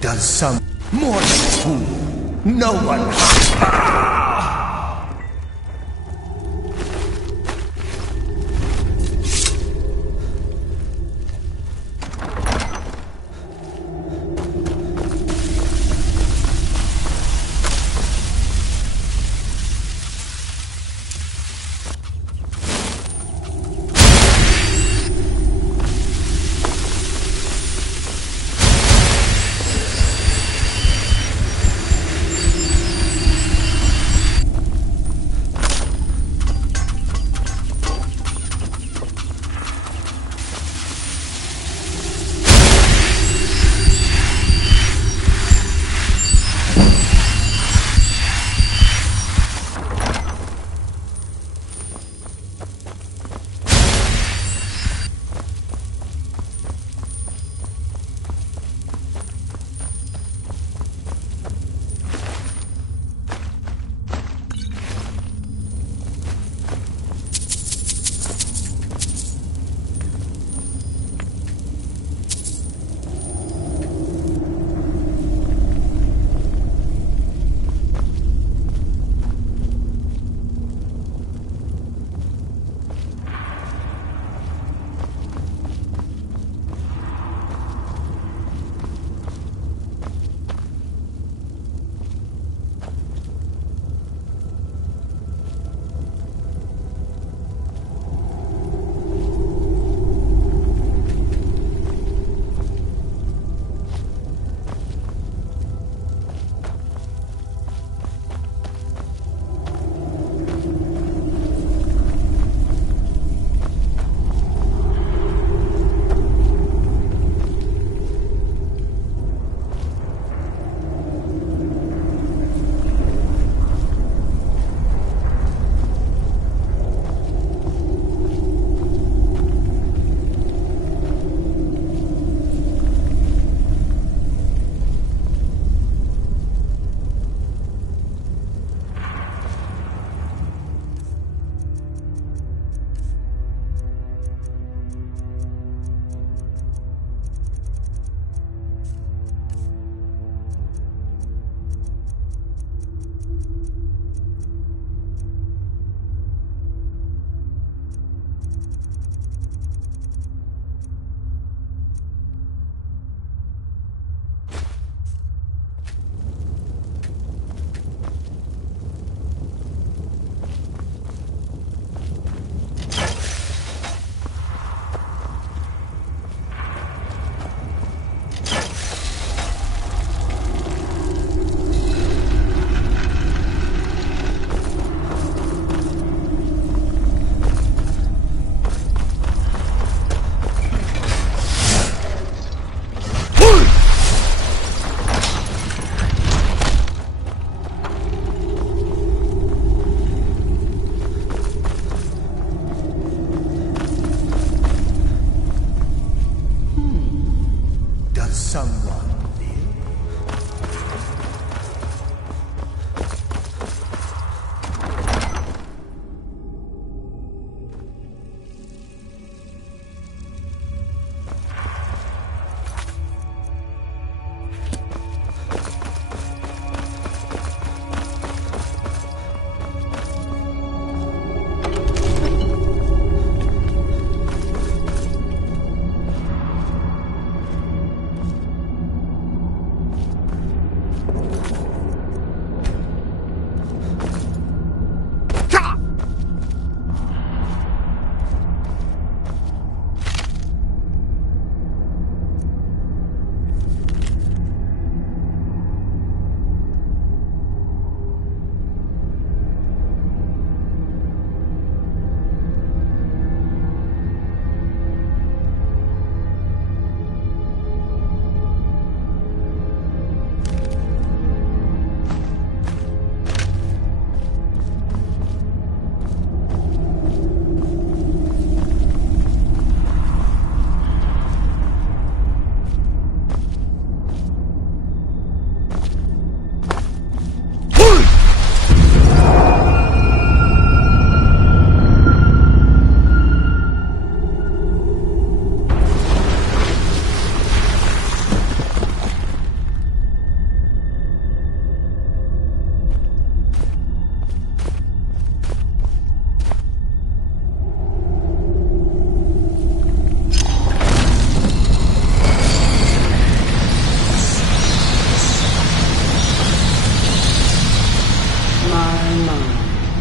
Does some more than who? No one.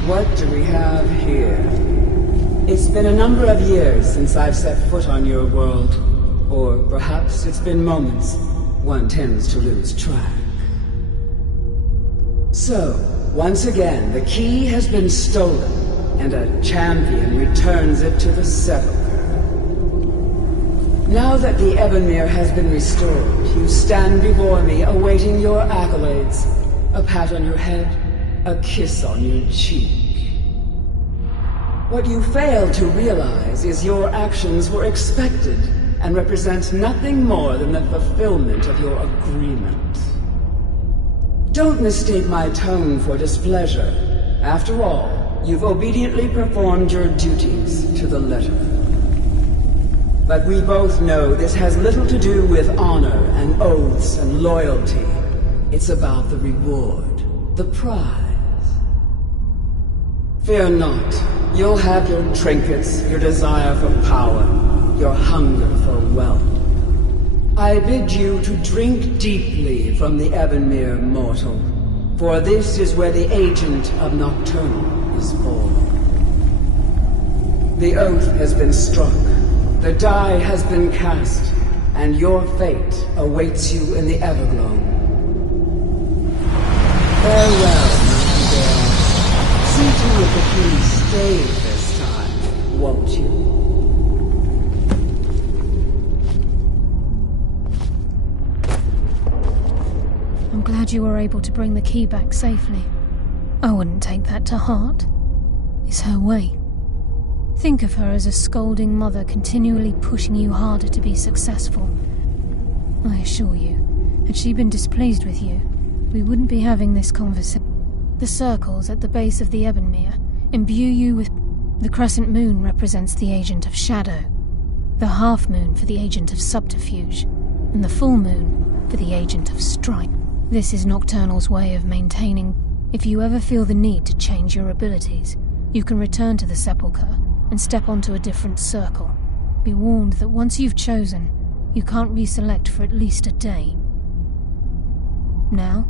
What do we have here? It's been a number of years since I've set foot on your world. Or perhaps it's been moments. One tends to lose track. So, once again, the key has been stolen, and a champion returns it to the sepulchre. Now that the Ebonmere has been restored, you stand before me awaiting your accolades. A pat on your head, a kiss on your cheek. What you fail to realize is your actions were expected and represent nothing more than the fulfillment of your agreement. Don't mistake my tone for displeasure. After all, you've obediently performed your duties to the letter. But we both know this has little to do with honor and oaths and loyalty. It's about the reward, the prize. Fear not. You'll have your trinkets, your desire for power, your hunger for wealth. I bid you to drink deeply from the Ebonmere mortal, for this is where the agent of Nocturnal is born. The oath has been struck, the die has been cast, and your fate awaits you in the Everglow. Farewell, Nightingale. See to it that you stay this time, won't you? I'm glad you were able to bring the key back safely. I wouldn't take that to heart. It's her way. Think of her as a scolding mother continually pushing you harder to be successful. I assure you, had she been displeased with you, we wouldn't be having this conversation. The circles at the base of the Ebonmere imbue you with... The crescent moon represents the agent of shadow, the half moon for the agent of subterfuge, and the full moon for the agent of strife. This is Nocturnal's way of maintaining. If you ever feel the need to change your abilities, you can return to the sepulchre and step onto a different circle. Be warned that once you've chosen, you can't reselect for at least a day. Now,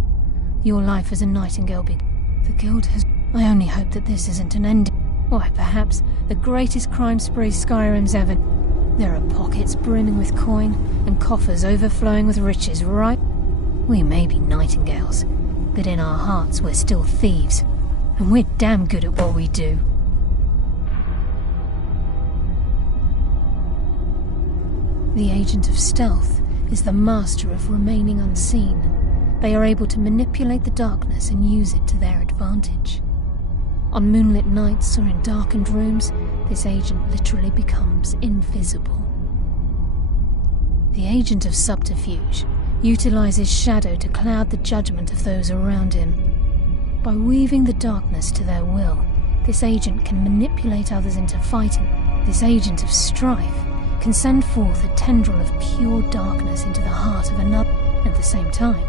your life as a Nightingale begins. The Guild has... I only hope that this isn't an ending. Why, perhaps the greatest crime spree Skyrim's ever... There are pockets brimming with coin and coffers overflowing with riches, right? We may be Nightingales, but in our hearts we're still thieves. And we're damn good at what we do. The Agent of Stealth is the master of remaining unseen. They are able to manipulate the darkness and use it to their advantage. On moonlit nights or in darkened rooms, this agent literally becomes invisible. The Agent of Subterfuge utilizes shadow to cloud the judgment of those around him. By weaving the darkness to their will, this agent can manipulate others into fighting. This agent of strife can send forth a tendril of pure darkness into the heart of another. At the same time,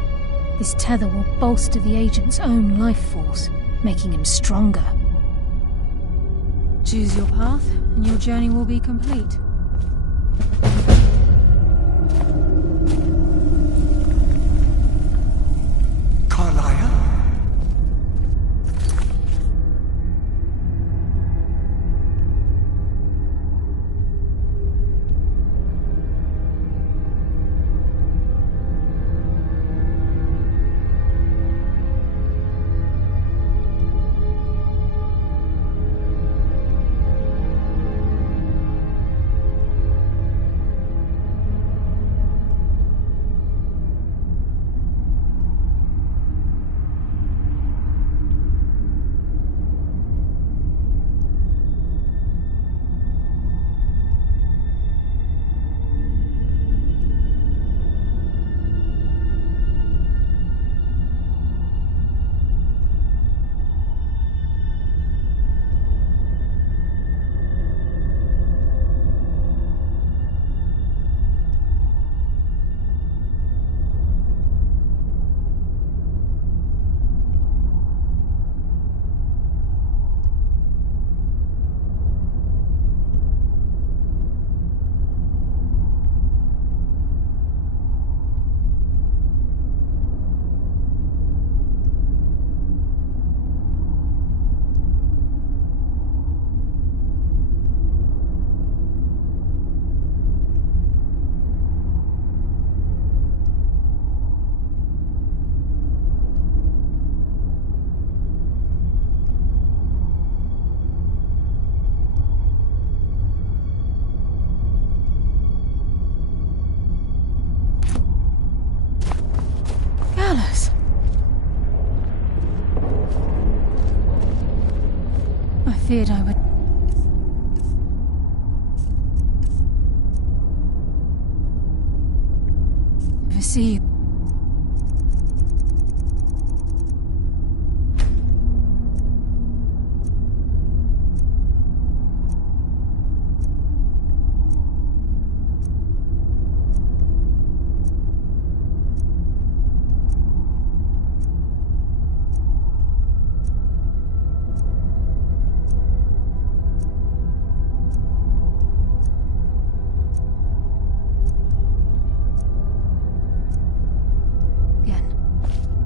this tether will bolster the agent's own life force, making him stronger. Choose your path, and your journey will be complete. I feared I would... never see you.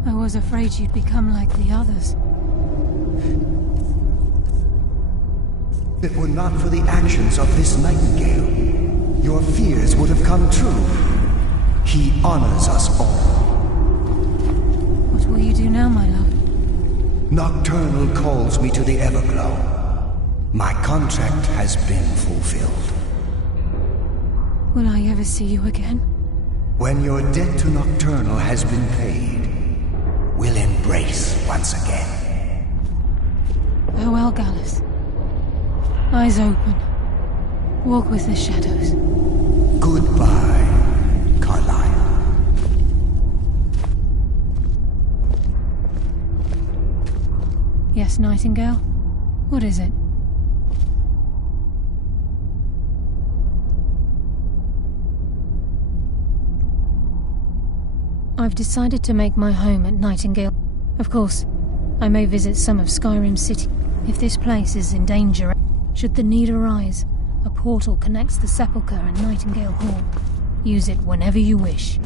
I was afraid you'd become like the others. If it were not for the actions of this nightingale, your fears would have come true. He honors us all. What will you do now, my love? Nocturnal calls me to the Everglow. My contract has been fulfilled. Will I ever see you again? When your debt to Nocturnal has been paid, we'll embrace once again. Farewell, Gallus. Eyes open. Walk with the shadows. Goodbye, Carlyle. Yes, Nightingale? What is it? I've decided to make my home at Nightingale. Of course, I may visit some of Skyrim City. If this place is in danger, should the need arise, a portal connects the Sepulchre and Nightingale Hall. Use it whenever you wish.